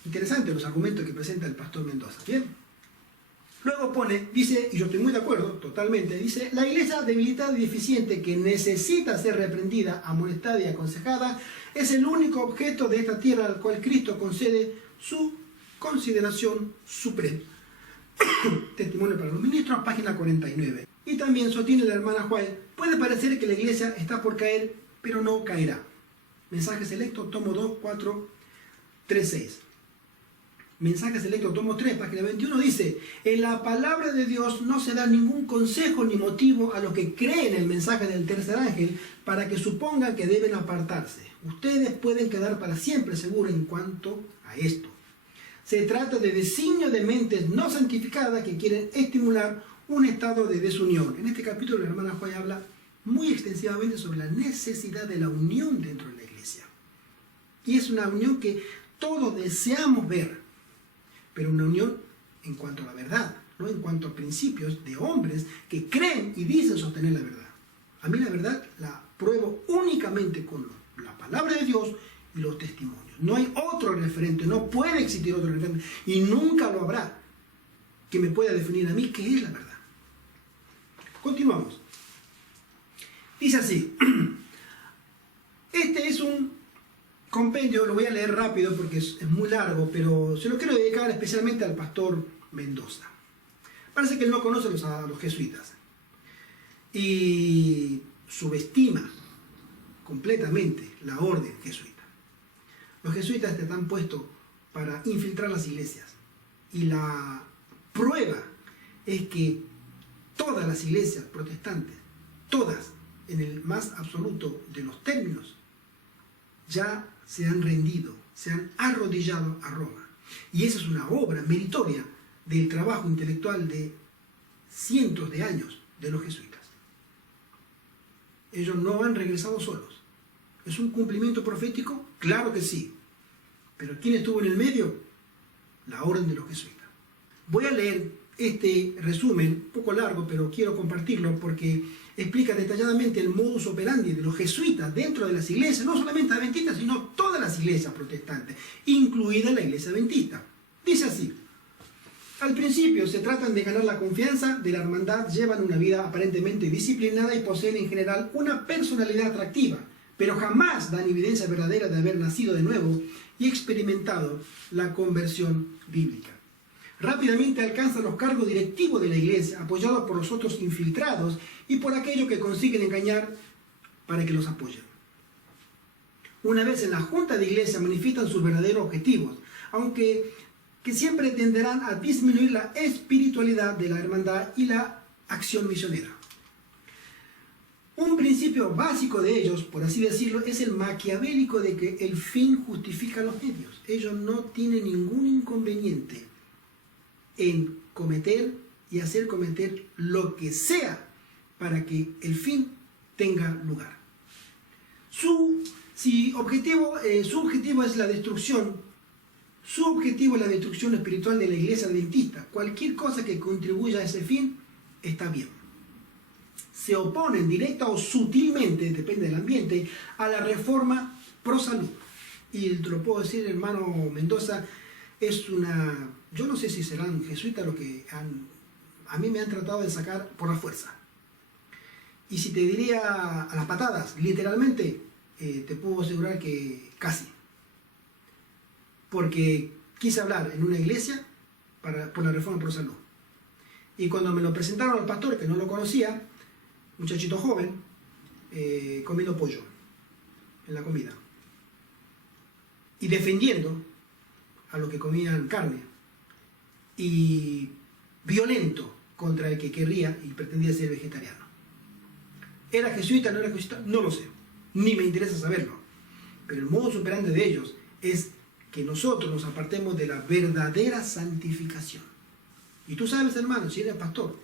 Interesante los argumentos que presenta el pastor Mendoza. Bien. Luego dice, y yo estoy muy de acuerdo, totalmente, dice, la iglesia debilitada y deficiente que necesita ser reprendida, amonestada y aconsejada, es el único objeto de esta tierra al cual Cristo concede su consideración suprema. Testimonio para los ministros, página 49. Y también sostiene la hermana White, puede parecer que la iglesia está por caer, pero no caerá. Mensaje selecto, tomo 2, 4, 3, 6. Mensaje selecto, tomo 3, página 21, dice, en la palabra de Dios no se da ningún consejo ni motivo a los que creen el mensaje del tercer ángel para que supongan que deben apartarse. Ustedes pueden quedar para siempre seguros en cuanto a esto. Se trata de designio de mentes no santificadas que quieren estimular un estado de desunión. En este capítulo la hermana Juan habla muy extensivamente sobre la necesidad de la unión dentro de la iglesia. Y es una unión que todos deseamos ver, pero una unión en cuanto a la verdad, no en cuanto a principios de hombres que creen y dicen sostener la verdad. A mí la verdad la pruebo únicamente con la palabra de Dios y los testimonios. No hay otro referente, no puede existir otro referente y nunca lo habrá que me pueda definir a mí qué es la verdad. Continuamos. Dice así, este es un compendio, lo voy a leer rápido porque es muy largo, pero se lo quiero dedicar especialmente al pastor Mendoza. Parece que él no conoce a los jesuitas y subestima completamente la orden jesuita. Los jesuitas están puestos para infiltrar las iglesias y la prueba es que todas las iglesias protestantes, todas en el más absoluto de los términos, ya se han rendido, se han arrodillado a Roma. Y esa es una obra meritoria del trabajo intelectual de cientos de años de los jesuitas. Ellos no han regresado solos. ¿Es un cumplimiento profético? Claro que sí. Pero ¿quién estuvo en el medio? La orden de los jesuitas. Voy a leer este resumen, un poco largo, pero quiero compartirlo porque explica detalladamente el modus operandi de los jesuitas dentro de las iglesias, no solamente adventistas, sino todas las iglesias protestantes, incluida la iglesia adventista. Dice así: al principio se tratan de ganar la confianza de la hermandad, llevan una vida aparentemente disciplinada y poseen en general una personalidad atractiva, pero jamás dan evidencia verdadera de haber nacido de nuevo y experimentado la conversión bíblica. Rápidamente alcanzan los cargos directivos de la iglesia, apoyados por los otros infiltrados y por aquellos que consiguen engañar para que los apoyen. Una vez en la junta de iglesia manifiestan sus verdaderos objetivos, aunque que siempre tenderán a disminuir la espiritualidad de la hermandad y la acción misionera. Un principio básico de ellos, por así decirlo, es el maquiavélico de que el fin justifica los medios. Ellos no tienen ningún inconveniente en cometer y hacer cometer lo que sea para que el fin tenga lugar. Su objetivo es la destrucción. Su objetivo es la destrucción espiritual de la iglesia adventista. Cualquier cosa que contribuya a ese fin está bien. Se oponen directa o sutilmente, depende del ambiente, a la reforma pro salud. Y te lo puedo decir, hermano Mendoza, es una... Yo no sé si serán jesuitas lo que a mí me han tratado de sacar por la fuerza. Y si te diría a las patadas, literalmente, te puedo asegurar que casi. Porque quise hablar en una iglesia por la reforma pro salud. Y cuando me lo presentaron al pastor, que no lo conocía, muchachito joven, comiendo pollo en la comida. Y defendiendo a los que comían carne. Y violento contra el que querría y pretendía ser vegetariano. ¿Era jesuita o no era jesuita? No lo sé. Ni me interesa saberlo. Pero el modus operandi de ellos es que nosotros nos apartemos de la verdadera santificación. Y tú sabes, hermano, si eres pastor,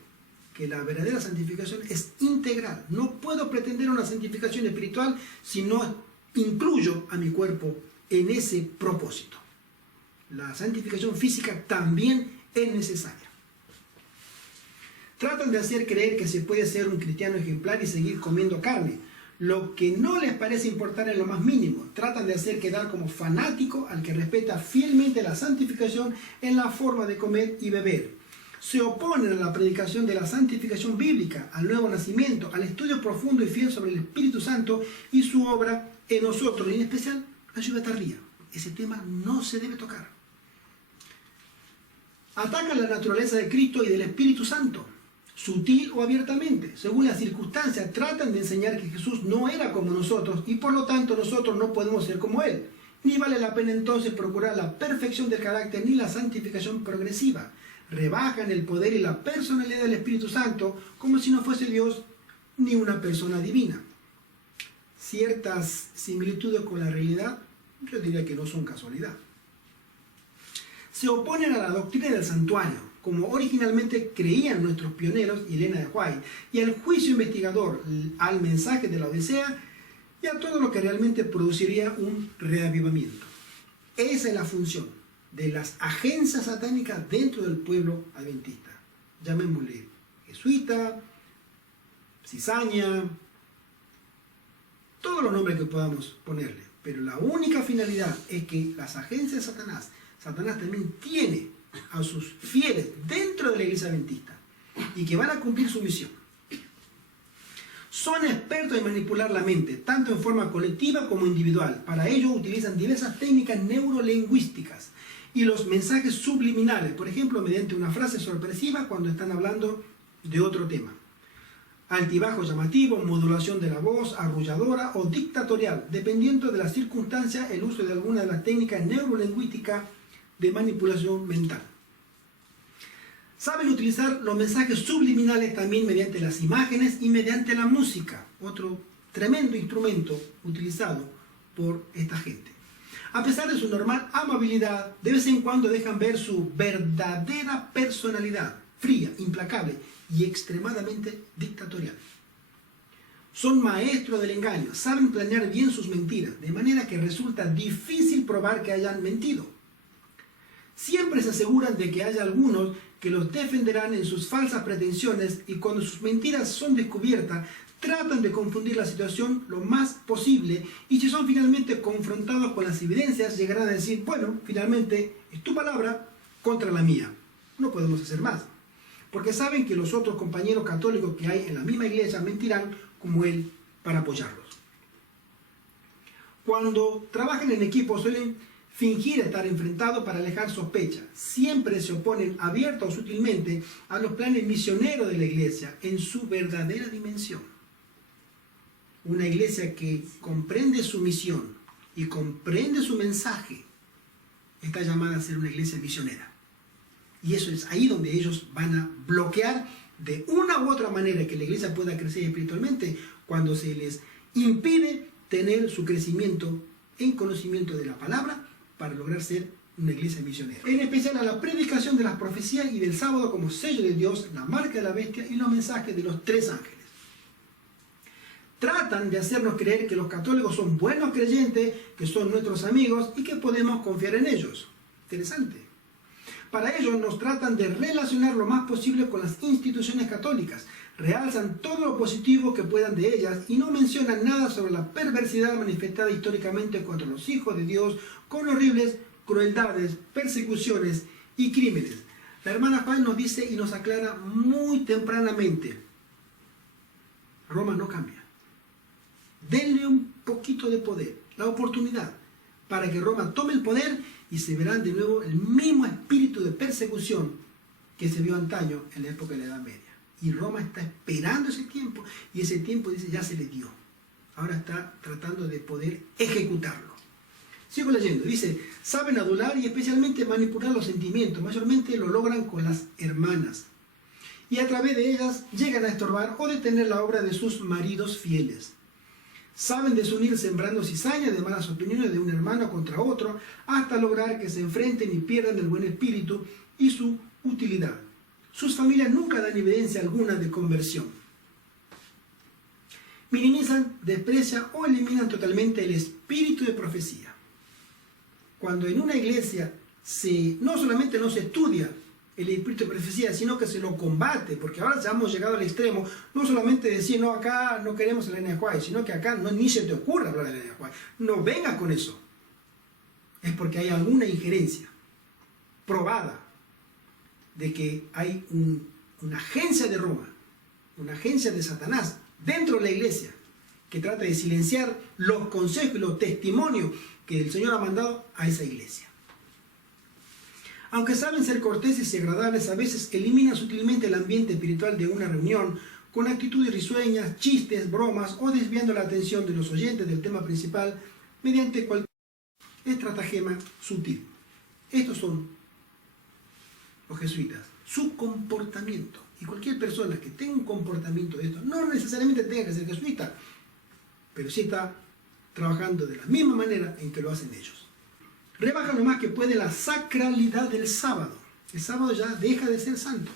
que la verdadera santificación es integral. No puedo pretender una santificación espiritual si no incluyo a mi cuerpo en ese propósito. La santificación física también es necesaria. Tratan de hacer creer que se puede ser un cristiano ejemplar y seguir comiendo carne, lo que no les parece importar en lo más mínimo. Tratan de hacer quedar como fanático al que respeta fielmente la santificación en la forma de comer y beber. Se oponen a la predicación de la santificación bíblica, al nuevo nacimiento, al estudio profundo y fiel sobre el Espíritu Santo y su obra en nosotros, y en especial la lluvia tardía. Ese tema no se debe tocar. Atacan la naturaleza de Cristo y del Espíritu Santo, sutil o abiertamente, según las circunstancias. Tratan de enseñar que Jesús no era como nosotros y por lo tanto nosotros no podemos ser como Él. Ni vale la pena entonces procurar la perfección del carácter ni la santificación progresiva. Rebajan el poder y la personalidad del Espíritu Santo como si no fuese Dios ni una persona divina. Ciertas similitudes con la realidad, yo diría que no son casualidad. Se oponen a la doctrina del santuario, como originalmente creían nuestros pioneros y Elena de White, y al juicio investigador, al mensaje de la Odisea y a todo lo que realmente produciría un reavivamiento. Esa es la función de las agencias satánicas dentro del pueblo adventista. Llamémosle jesuita, cizaña, todos los nombres que podamos ponerle. Pero la única finalidad es que las agencias de Satanás también tiene a sus fieles dentro de la iglesia adventista y que van a cumplir su misión. Son expertos en manipular la mente, tanto en forma colectiva como individual. Para ello utilizan diversas técnicas neurolingüísticas y los mensajes subliminales, por ejemplo, mediante una frase sorpresiva cuando están hablando de otro tema. Altibajo llamativo, modulación de la voz, arrulladora o dictatorial, dependiendo de las circunstancias, el uso de alguna de las técnicas neurolingüísticas de manipulación mental. Saben utilizar los mensajes subliminales también mediante las imágenes y mediante la música, otro tremendo instrumento utilizado por esta gente. A pesar de su normal amabilidad, de vez en cuando dejan ver su verdadera personalidad, fría, implacable y extremadamente dictatorial. Son maestros del engaño, saben planear bien sus mentiras, de manera que resulta difícil probar que hayan mentido. Siempre se aseguran de que haya algunos que los defenderán en sus falsas pretensiones y cuando sus mentiras son descubiertas, tratan de confundir la situación lo más posible y si son finalmente confrontados con las evidencias, llegarán a decir, bueno, finalmente es tu palabra contra la mía. No podemos hacer más. Porque saben que los otros compañeros católicos que hay en la misma iglesia mentirán como él para apoyarlos. Cuando trabajan en equipo suelen fingir estar enfrentados para alejar sospechas. Siempre se oponen abierta o sutilmente a los planes misioneros de la iglesia en su verdadera dimensión. Una iglesia que comprende su misión y comprende su mensaje está llamada a ser una iglesia misionera. Y eso es ahí donde ellos van a bloquear de una u otra manera que la iglesia pueda crecer espiritualmente cuando se les impide tener su crecimiento en conocimiento de la palabra para lograr ser una iglesia misionera. En especial a la predicación de las profecías y del sábado como sello de Dios, la marca de la bestia y los mensajes de los 3 ángeles. Tratan de hacernos creer que los católicos son buenos creyentes, que son nuestros amigos y que podemos confiar en ellos. Interesante. Para ello nos tratan de relacionar lo más posible con las instituciones católicas, realzan todo lo positivo que puedan de ellas y no mencionan nada sobre la perversidad manifestada históricamente contra los hijos de Dios con horribles crueldades, persecuciones y crímenes. La hermana Juan nos dice y nos aclara muy tempranamente, Roma no cambia. Denle un poquito de poder, la oportunidad, para que Roma tome el poder y se verán de nuevo el mismo espíritu de persecución que se vio antaño en la época de la Edad Media. Y Roma está esperando ese tiempo y ese tiempo dice ya se le dio. Ahora está tratando de poder ejecutarlo. Sigo leyendo, dice, saben adular y especialmente manipular los sentimientos, mayormente lo logran con las hermanas. Y a través de ellas llegan a estorbar o detener la obra de sus maridos fieles. Saben desunir sembrando cizaña de malas opiniones de un hermano contra otro, hasta lograr que se enfrenten y pierdan el buen espíritu y su utilidad. Sus familias nunca dan evidencia alguna de conversión. minimizan, desprecian o eliminan totalmente el espíritu de profecía. Cuando en una iglesia no solamente no se estudia el espíritu de profecía, sino que se lo combate, porque ahora ya hemos llegado al extremo, no solamente decir, no, acá no queremos el Eneacuay, sino que acá ni se te ocurra hablar del Eneacuay. No vengas con eso. Es porque hay alguna injerencia probada de que hay una agencia de Roma, una agencia de Satanás dentro de la iglesia, que trata de silenciar los consejos y los testimonios que el Señor ha mandado a esa iglesia. Aunque saben ser corteses y agradables, a veces eliminan sutilmente el ambiente espiritual de una reunión con actitudes risueñas, chistes, bromas o desviando la atención de los oyentes del tema principal mediante cualquier estratagema sutil. Estos son los jesuitas, su comportamiento. Y cualquier persona que tenga un comportamiento de esto, no necesariamente tenga que ser jesuita, pero sí está trabajando de la misma manera en que lo hacen ellos. Rebaja lo más que puede la sacralidad del sábado. El sábado ya deja de ser santo.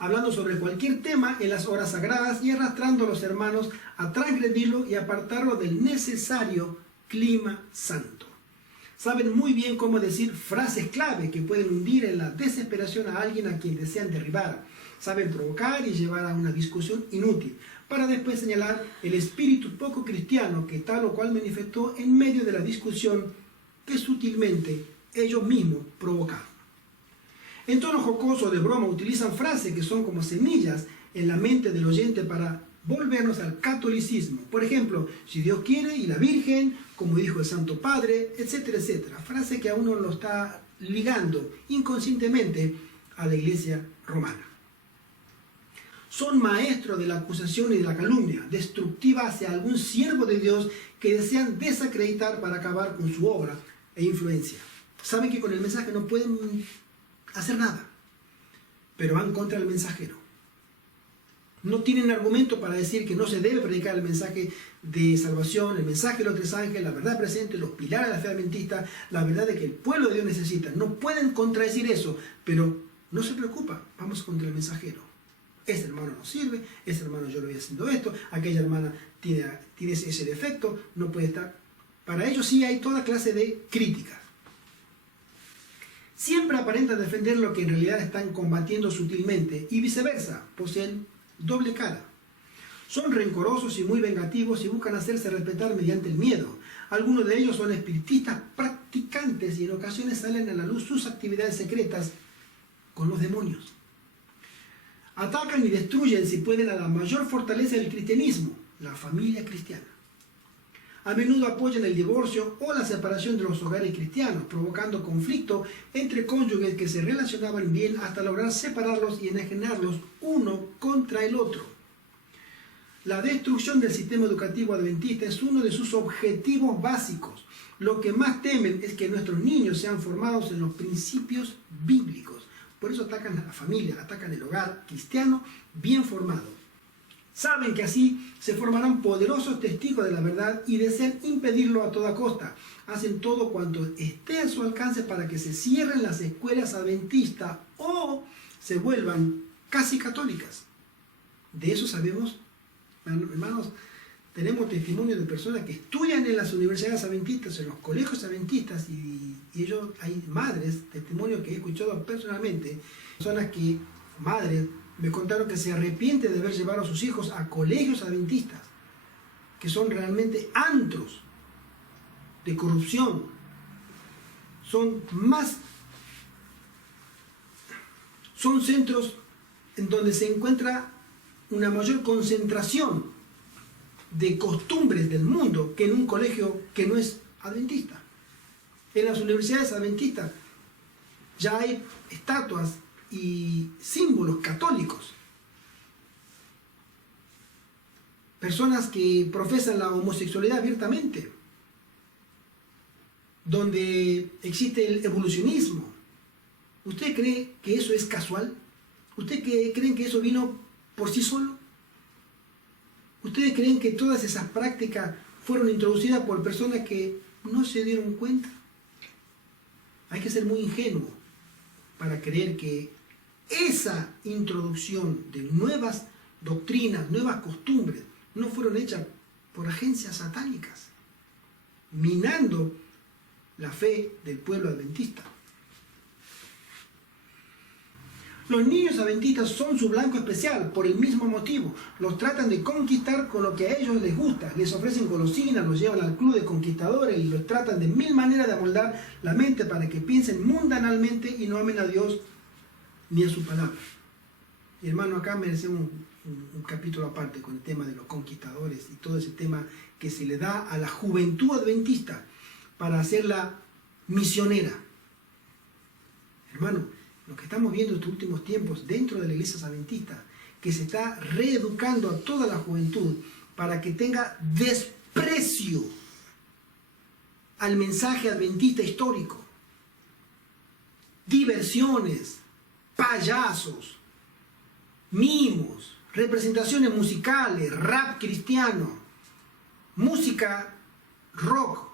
Hablando sobre cualquier tema en las horas sagradas y arrastrando a los hermanos a transgredirlo y apartarlo del necesario clima santo. Saben muy bien cómo decir frases clave que pueden hundir en la desesperación a alguien a quien desean derribar. Saben provocar y llevar a una discusión inútil, para después señalar el espíritu poco cristiano que tal o cual manifestó en medio de la discusión que sutilmente ellos mismos provocaron. En tono jocoso de broma utilizan frases que son como semillas en la mente del oyente para volvernos al catolicismo. Por ejemplo, si Dios quiere y la Virgen, como dijo el Santo Padre, etcétera, etcétera. Frase que a uno lo está ligando inconscientemente a la iglesia romana. Son maestros de la acusación y de la calumnia, destructiva hacia algún siervo de Dios que desean desacreditar para acabar con su obra e influencia. Saben que con el mensaje no pueden hacer nada, pero van contra el mensajero. No tienen argumento para decir que no se debe predicar el mensaje de salvación, el mensaje de los tres ángeles, la verdad presente, los pilares de la fe adventista, la verdad de que el pueblo de Dios necesita. No pueden contradecir eso, pero no se preocupa, vamos contra el mensajero. Ese hermano no sirve, ese hermano yo lo voy haciendo esto, aquella hermana tiene ese defecto, no puede estar. Para ellos sí hay toda clase de críticas. Siempre aparentan defender lo que en realidad están combatiendo sutilmente y viceversa, poseen doble cara. Son rencorosos y muy vengativos y buscan hacerse respetar mediante el miedo. Algunos de ellos son espiritistas practicantes y en ocasiones salen a la luz sus actividades secretas con los demonios. Atacan y destruyen si pueden a la mayor fortaleza del cristianismo, la familia cristiana. A menudo apoyan el divorcio o la separación de los hogares cristianos, provocando conflicto entre cónyuges que se relacionaban bien hasta lograr separarlos y enajenarlos uno contra el otro. La destrucción del sistema educativo adventista es uno de sus objetivos básicos. Lo que más temen es que nuestros niños sean formados en los principios bíblicos. Por eso atacan a la familia, atacan el hogar cristiano bien formado. Saben que así se formarán poderosos testigos de la verdad y desean impedirlo a toda costa. Hacen todo cuanto esté a su alcance para que se cierren las escuelas adventistas o se vuelvan casi católicas. De eso sabemos, hermanos, tenemos testimonio de personas que estudian en las universidades adventistas, en los colegios adventistas, y ellos, hay madres, testimonio que he escuchado personalmente, personas que, madres, me contaron que se arrepienten de haber llevado a sus hijos a colegios adventistas, que son realmente antros de corrupción. Son centros en donde se encuentra una mayor concentración de costumbres del mundo que en un colegio que no es adventista. En las universidades adventistas ya hay estatuas y símbolos católicos. Personas que profesan la homosexualidad abiertamente, donde existe el evolucionismo. ¿Usted cree que eso es casual? ¿Ustedes creen que eso vino por sí solo? ¿Ustedes creen que todas esas prácticas fueron introducidas por personas que no se dieron cuenta? Hay que ser muy ingenuo para creer que esa introducción de nuevas doctrinas, nuevas costumbres, no fueron hechas por agencias satánicas, minando la fe del pueblo adventista. Los niños adventistas son su blanco especial por el mismo motivo. Los tratan de conquistar con lo que a ellos les gusta. Les ofrecen golosinas, los llevan al club de conquistadores y los tratan de mil maneras de amoldar la mente para que piensen mundanalmente y no amen a Dios ni a su palabra. Y hermano, acá merecemos un capítulo aparte con el tema de los conquistadores y todo ese tema que se le da a la juventud adventista para hacerla misionera. Hermano, lo que estamos viendo en estos últimos tiempos dentro de la iglesia adventista, que se está reeducando a toda la juventud para que tenga desprecio al mensaje adventista histórico. Diversiones, payasos, mimos, representaciones musicales, rap cristiano, música rock,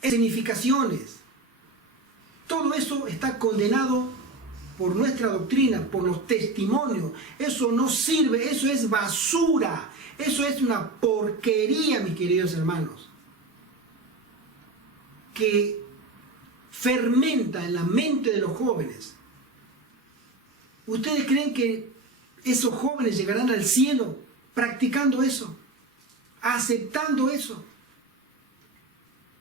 escenificaciones. Todo eso está condenado por nuestra doctrina, por los testimonios. Eso no sirve, eso es basura. Eso es una porquería, mis queridos hermanos, que fermenta en la mente de los jóvenes. ¿Ustedes creen que esos jóvenes llegarán al cielo practicando eso, aceptando eso?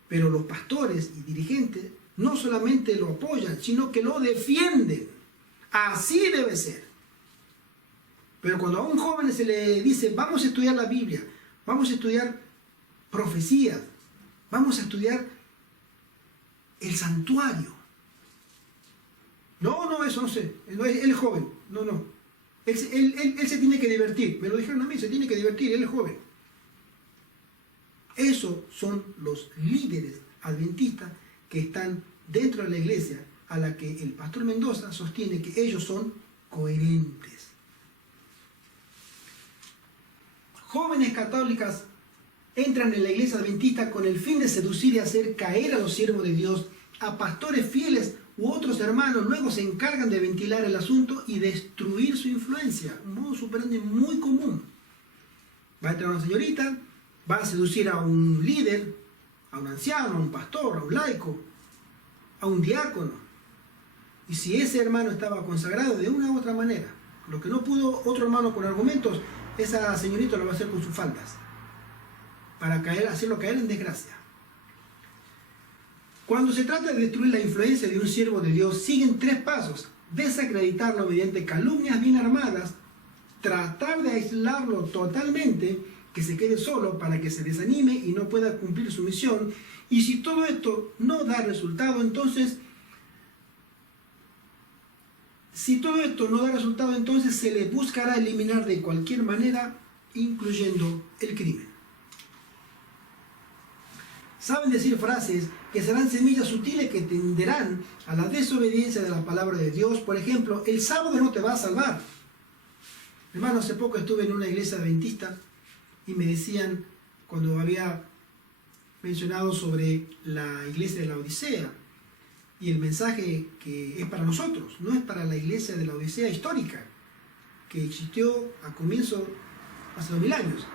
Pero los pastores y dirigentes no solamente lo apoyan, sino que lo defienden. Así debe ser. Pero cuando a un joven se le dice, vamos a estudiar la Biblia, vamos a estudiar profecías, vamos a estudiar el santuario. No, eso no sé. Él es joven. No. Él se tiene que divertir. Me lo dijeron a mí, se tiene que divertir, él es joven. Esos son los líderes adventistas que están dentro de la iglesia, a la que el pastor Mendoza sostiene que ellos son coherentes. Jóvenes católicas entran en la iglesia adventista con el fin de seducir y hacer caer a los siervos de Dios, a pastores fieles u otros hermanos. Luego se encargan de ventilar el asunto y destruir su influencia. Un modo superandi muy común. Va a entrar una señorita, va a seducir a un líder, a un anciano, a un pastor, a un laico, a un diácono. Y si ese hermano estaba consagrado de una u otra manera, lo que no pudo otro hermano con argumentos, esa señorita lo va a hacer con sus faldas, para hacerlo caer en desgracia. Cuando se trata de destruir la influencia de un siervo de Dios, siguen 3 pasos: desacreditarlo mediante calumnias bien armadas, tratar de aislarlo totalmente, que se quede solo para que se desanime y no pueda cumplir su misión. Y si todo esto no da resultado, entonces se le buscará eliminar de cualquier manera, incluyendo el crimen. Saben decir frases que serán semillas sutiles que tenderán a la desobediencia de la palabra de Dios. Por ejemplo, el sábado no te va a salvar. Hermano, hace poco estuve en una iglesia adventista y me decían, cuando había mencionado sobre la iglesia de la Odisea, y el mensaje que es para nosotros, no es para la iglesia de la Odisea histórica, que existió a comienzo hace 2000 años,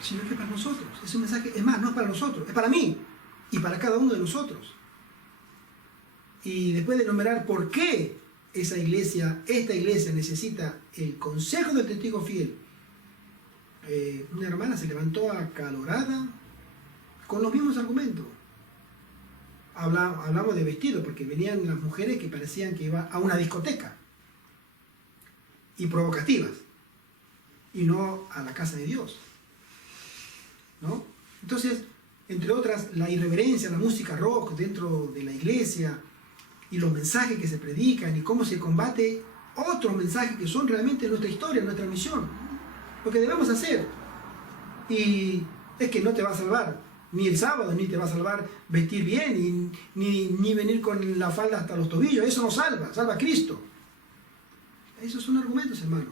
sino que es para nosotros. Ese mensaje, es más, no es para nosotros, es para mí y para cada uno de nosotros. Y después de enumerar por qué esta iglesia necesita el consejo del testigo fiel, una hermana se levantó acalorada con los mismos argumentos. Hablamos de vestido, porque venían las mujeres que parecían que iban a una discoteca y provocativas, y no a la casa de Dios, ¿no? Entonces, entre otras, la irreverencia, la música rock dentro de la iglesia y los mensajes que se predican y cómo se combate otros mensajes que son realmente nuestra historia, nuestra misión, lo que debemos hacer. Y es que no te va a salvar ni el sábado, ni te va a salvar vestir bien, ni venir con la falda hasta los tobillos. Eso no salva a Cristo. Esos son argumentos, hermano.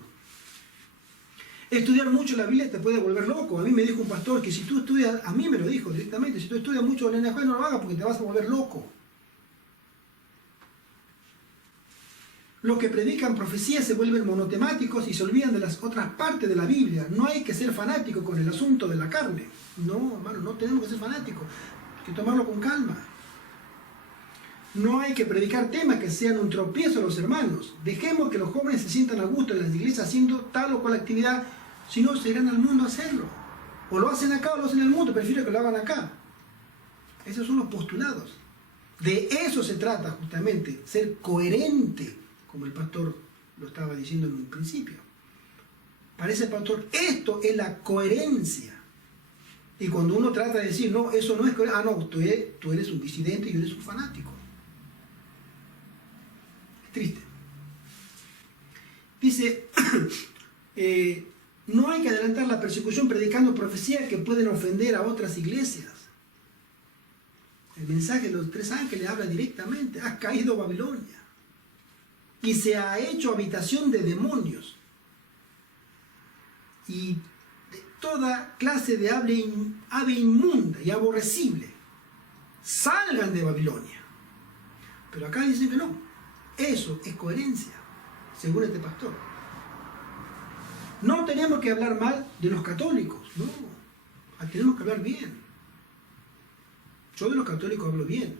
Estudiar mucho la Biblia te puede volver loco. A mí me dijo un pastor que si tú estudias, a mí me lo dijo directamente, si tú estudias mucho la NJ, no lo hagas porque te vas a volver loco. Los que predican profecías se vuelven monotemáticos y se olvidan de las otras partes de la Biblia. No hay que ser fanático con el asunto de la carne. No, hermano, no tenemos que ser fanáticos. Hay que tomarlo con calma. No hay que predicar temas que sean un tropiezo a los hermanos. Dejemos que los jóvenes se sientan a gusto en las iglesias haciendo tal o cual actividad, si no se irán al mundo a hacerlo. O lo hacen acá o lo hacen en el mundo, prefiero que lo hagan acá. Esos son los postulados. De eso se trata justamente, ser coherente, como el pastor lo estaba diciendo en un principio. Para ese pastor, esto es la coherencia. Y cuando uno trata de decir, no, eso no es coherente, no, tú eres un disidente y eres un fanático. Triste. Dice, no hay que adelantar la persecución predicando profecías que pueden ofender a otras iglesias. El mensaje de los 3 ángeles habla directamente, ha caído Babilonia y se ha hecho habitación de demonios y de toda clase de ave inmunda y aborrecible. Salgan de Babilonia. Pero acá dicen que no. Eso es coherencia, según este pastor. No tenemos que hablar mal de los católicos, no. Tenemos que hablar bien. Yo de los católicos hablo bien,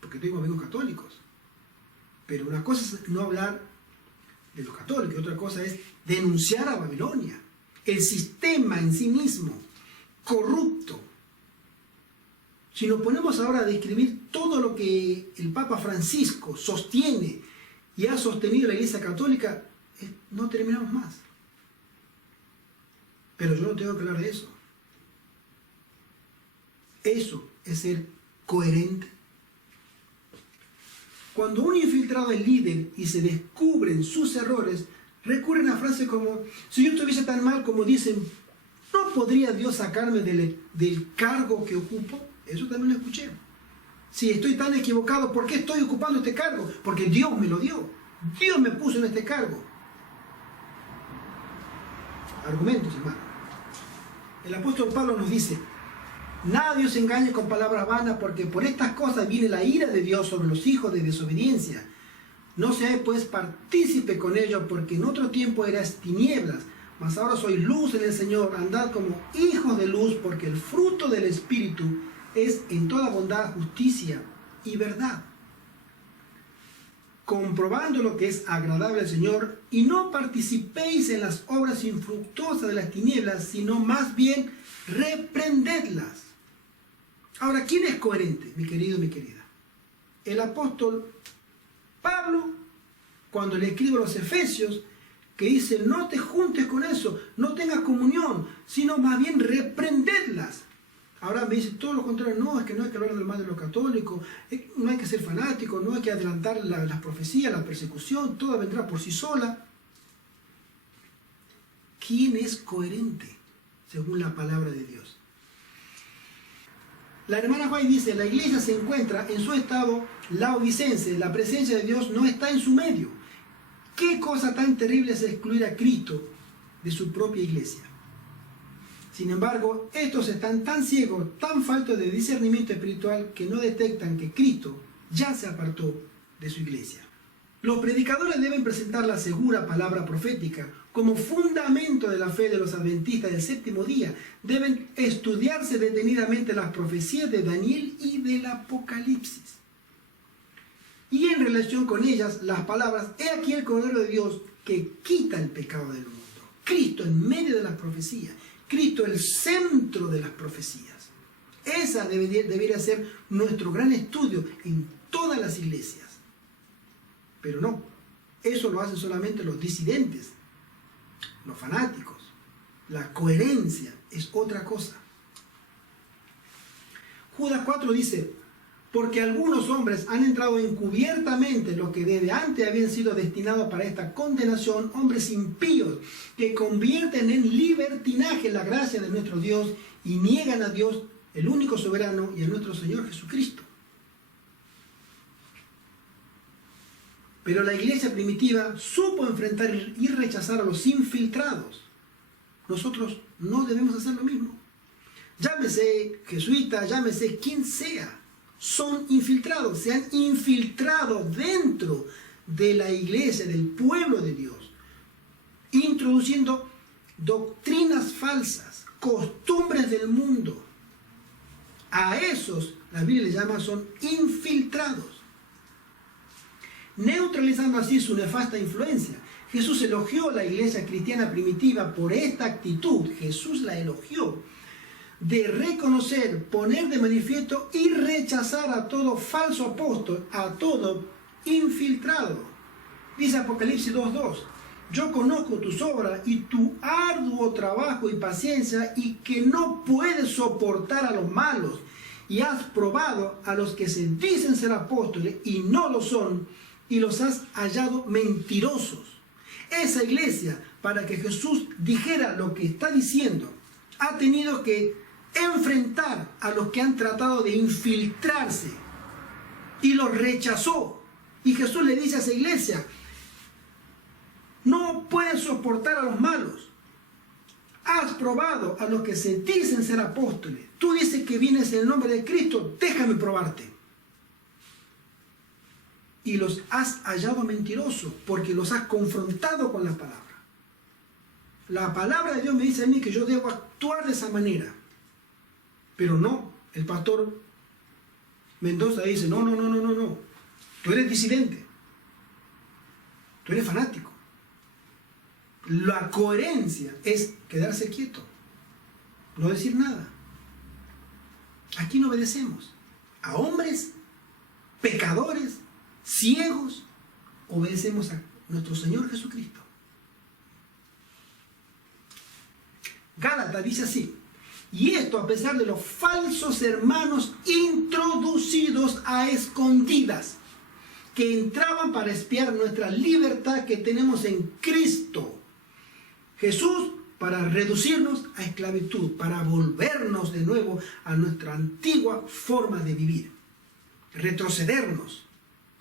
porque tengo amigos católicos. Pero una cosa es no hablar de los católicos, otra cosa es denunciar a Babilonia, el sistema en sí mismo, corrupto. Si nos ponemos ahora a describir todo lo que el Papa Francisco sostiene y ha sostenido la Iglesia Católica, no terminamos más. Pero yo no tengo que hablar de eso. Eso es ser coherente. Cuando un infiltrado es líder y se descubren sus errores, recurren a frases como, si yo estuviese tan mal como dicen, ¿no podría Dios sacarme del cargo que ocupo? Eso también lo escuché. Si estoy tan equivocado, ¿por qué estoy ocupando este cargo? Porque Dios me lo dio. Dios me puso en este cargo. Argumentos, hermano. El apóstol Pablo nos dice, nadie os engañe con palabras vanas, porque por estas cosas viene la ira de Dios sobre los hijos de desobediencia. No seáis pues partícipe con ellos, porque en otro tiempo eras tinieblas, mas ahora sois luz en el Señor. Andad como hijos de luz, porque el fruto del Espíritu es en toda bondad, justicia y verdad, comprobando lo que es agradable al Señor, y no participéis en las obras infructuosas de las tinieblas, sino más bien reprendedlas. Ahora, ¿quién es coherente, mi querido y mi querida? El apóstol Pablo, cuando le escribe a los Efesios, que dice, no te juntes con eso, no tengas comunión, sino más bien reprendedlas. Ahora me dice todo lo contrario, no, es que no hay que hablar del mal de los católicos, no hay que ser fanático, no hay que adelantar las profecías, la persecución, todo vendrá por sí sola. ¿Quién es coherente según la palabra de Dios? La hermana White dice, la iglesia se encuentra en su estado laodicense, la presencia de Dios no está en su medio. ¿Qué cosa tan terrible es excluir a Cristo de su propia iglesia? Sin embargo, estos están tan ciegos, tan faltos de discernimiento espiritual, que no detectan que Cristo ya se apartó de su iglesia. Los predicadores deben presentar la segura palabra profética como fundamento de la fe de los adventistas del séptimo día. Deben estudiarse detenidamente las profecías de Daniel y del Apocalipsis. Y en relación con ellas, las palabras, he aquí el Cordero de Dios que quita el pecado del mundo. Cristo en medio de las profecías. Cristo el centro de las profecías. Esa debería ser nuestro gran estudio en todas las iglesias. Pero no, eso lo hacen solamente los disidentes, los fanáticos. La coherencia es otra cosa. Judas 4 dice, porque algunos hombres han entrado encubiertamente, los que desde antes habían sido destinados para esta condenación, hombres impíos, que convierten en libertinaje la gracia de nuestro Dios y niegan a Dios, el único soberano, y a nuestro Señor Jesucristo. Pero la iglesia primitiva supo enfrentar y rechazar a los infiltrados. Nosotros no debemos hacer lo mismo. Llámese jesuita, llámese quien sea. Son infiltrados, se han infiltrado dentro de la iglesia, del pueblo de Dios, introduciendo doctrinas falsas, costumbres del mundo. A esos la Biblia les llama son infiltrados, neutralizando así su nefasta influencia. Jesús elogió a la iglesia cristiana primitiva por esta actitud. Jesús la elogió de reconocer, poner de manifiesto y rechazar a todo falso apóstol, a todo infiltrado. Dice Apocalipsis 2:2: yo conozco tus obras y tu arduo trabajo y paciencia, y que no puedes soportar a los malos, y has probado a los que se dicen ser apóstoles y no lo son, y los has hallado mentirosos. Esa iglesia, para que Jesús dijera lo que está diciendo, ha tenido que enfrentar a los que han tratado de infiltrarse, y los rechazó. Y Jesús le dice a esa iglesia: no puedes soportar a los malos. Has probado a los que se dicen ser apóstoles. Tú dices que vienes en el nombre de Cristo, déjame probarte. Y los has hallado mentirosos, porque los has confrontado con la palabra. La palabra de Dios me dice a mí que yo debo actuar de esa manera. Pero no, el pastor Mendoza dice: no. Tú eres disidente. Tú eres fanático. La coherencia es quedarse quieto, no decir nada. Aquí no obedecemos a hombres, pecadores, ciegos. Obedecemos a nuestro Señor Jesucristo. Gálatas dice así: y esto a pesar de los falsos hermanos introducidos a escondidas, que entraban para espiar nuestra libertad que tenemos en Cristo Jesús, para reducirnos a esclavitud, para volvernos de nuevo a nuestra antigua forma de vivir, retrocedernos.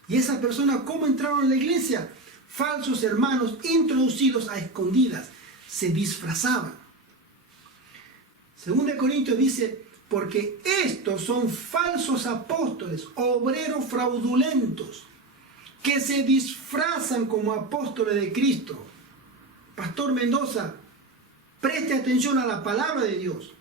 ¿Y esa persona cómo entraron en la iglesia? Falsos hermanos introducidos a escondidas, se disfrazaban. 2 Corintios dice: porque estos son falsos apóstoles, obreros fraudulentos, que se disfrazan como apóstoles de Cristo. Pastor Mendoza, preste atención a la palabra de Dios.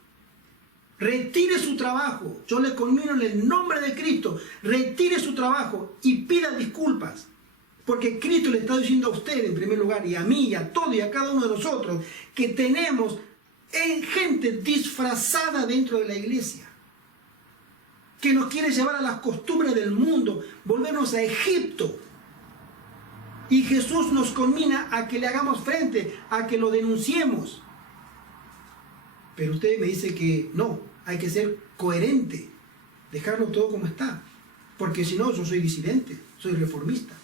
Retire su trabajo. Yo le conmino en el nombre de Cristo. Retire su trabajo y pida disculpas. Porque Cristo le está diciendo a usted en primer lugar, y a mí, y a todos, y a cada uno de nosotros, que tenemos gente disfrazada dentro de la iglesia, que nos quiere llevar a las costumbres del mundo, volvernos a Egipto. Y Jesús nos conmina a que le hagamos frente, a que lo denunciemos. Pero usted me dice que no, hay que ser coherente, dejarlo todo como está, porque si no, yo soy disidente, soy reformista.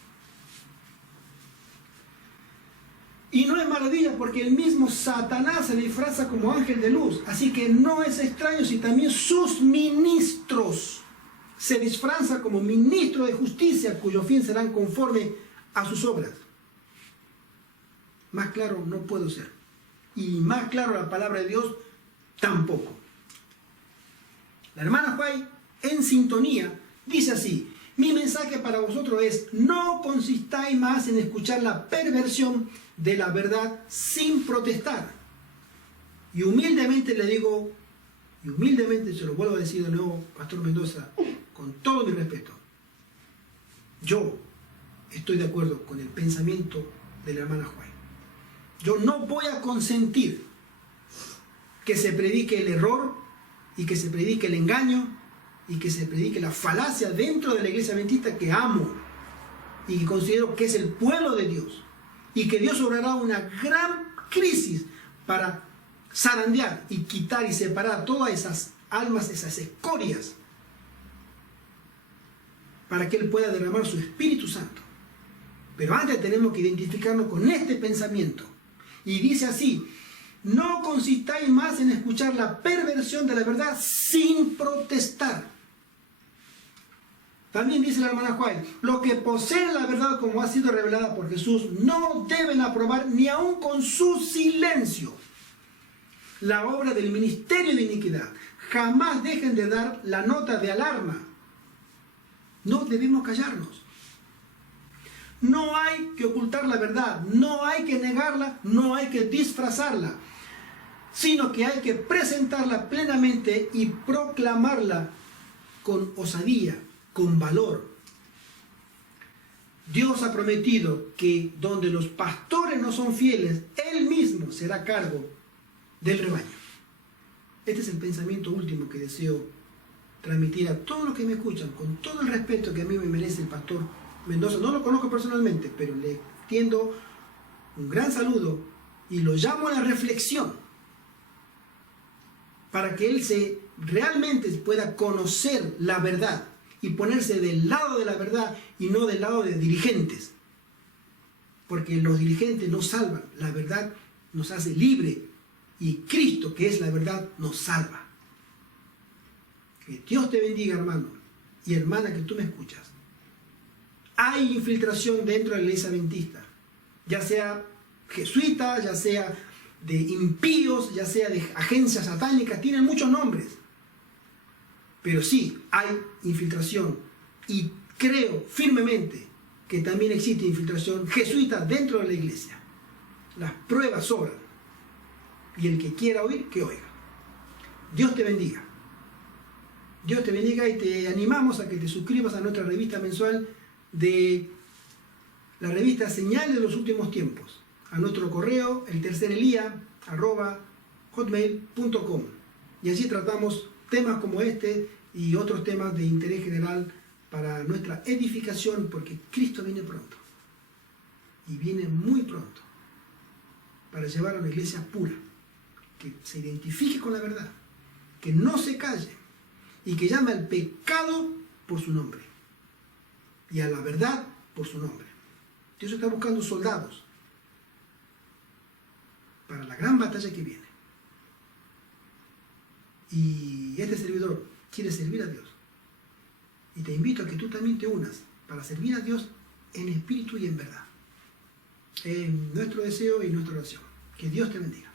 Y no es maravilla, porque el mismo Satanás se disfraza como ángel de luz. Así que no es extraño si también sus ministros se disfrazan como ministros de justicia, cuyo fin serán conforme a sus obras. Más claro no puedo ser. Y más claro la palabra de Dios tampoco. La hermana White, en sintonía, dice así: mi mensaje para vosotros es: no consistáis más en escuchar la perversión de la verdad sin protestar. Y humildemente le digo, y humildemente se lo vuelvo a decir de nuevo, Pastor Mendoza, con todo mi respeto, yo estoy de acuerdo con el pensamiento de la hermana White. Yo no voy a consentir que se predique el error y que se predique el engaño y que se predique la falacia dentro de la iglesia adventista, que amo y que considero que es el pueblo de Dios, y que Dios obrará una gran crisis para zarandear y quitar y separar todas esas almas, esas escorias, para que Él pueda derramar su Espíritu Santo. Pero antes tenemos que identificarnos con este pensamiento. Y dice así: no consistáis más en escuchar la perversión de la verdad sin protestar. También dice la hermana White: los que poseen la verdad como ha sido revelada por Jesús no deben aprobar ni aun con su silencio la obra del ministerio de iniquidad. Jamás dejen de dar la nota de alarma. No debemos callarnos. No hay que ocultar la verdad, no hay que negarla, no hay que disfrazarla, sino que hay que presentarla plenamente y proclamarla con osadía, con valor. Dios ha prometido que donde los pastores no son fieles, Él mismo será a cargo del rebaño. Este es el pensamiento último que deseo transmitir a todos los que me escuchan, con todo el respeto que a mí me merece el pastor Mendoza. No lo conozco personalmente, pero le extiendo un gran saludo y lo llamo a la reflexión para que él realmente pueda conocer la verdad y ponerse del lado de la verdad y no del lado de dirigentes. Porque los dirigentes nos salvan, la verdad nos hace libre y Cristo, que es la verdad, nos salva. Que Dios te bendiga, hermano y hermana que tú me escuchas. Hay infiltración dentro de la iglesia adventista, ya sea jesuita, ya sea de impíos, ya sea de agencias satánicas, tienen muchos nombres. Pero sí, hay infiltración y creo firmemente que también existe infiltración jesuita dentro de la iglesia. Las pruebas sobran. Y el que quiera oír, que oiga. Dios te bendiga. Dios te bendiga y te animamos a que te suscribas a nuestra revista mensual de la revista Señales de los Últimos Tiempos. A nuestro correo, eltercerelia@hotmail.com. Y allí tratamos temas como este y otros temas de interés general para nuestra edificación, porque Cristo viene pronto. Y viene muy pronto para llevar a una iglesia pura, que se identifique con la verdad, que no se calle y que llame al pecado por su nombre y a la verdad por su nombre. Dios está buscando soldados para la gran batalla que viene. Y este servidor quiere servir a Dios. Y te invito a que tú también te unas para servir a Dios en espíritu y en verdad. Es nuestro deseo y nuestra oración. Que Dios te bendiga.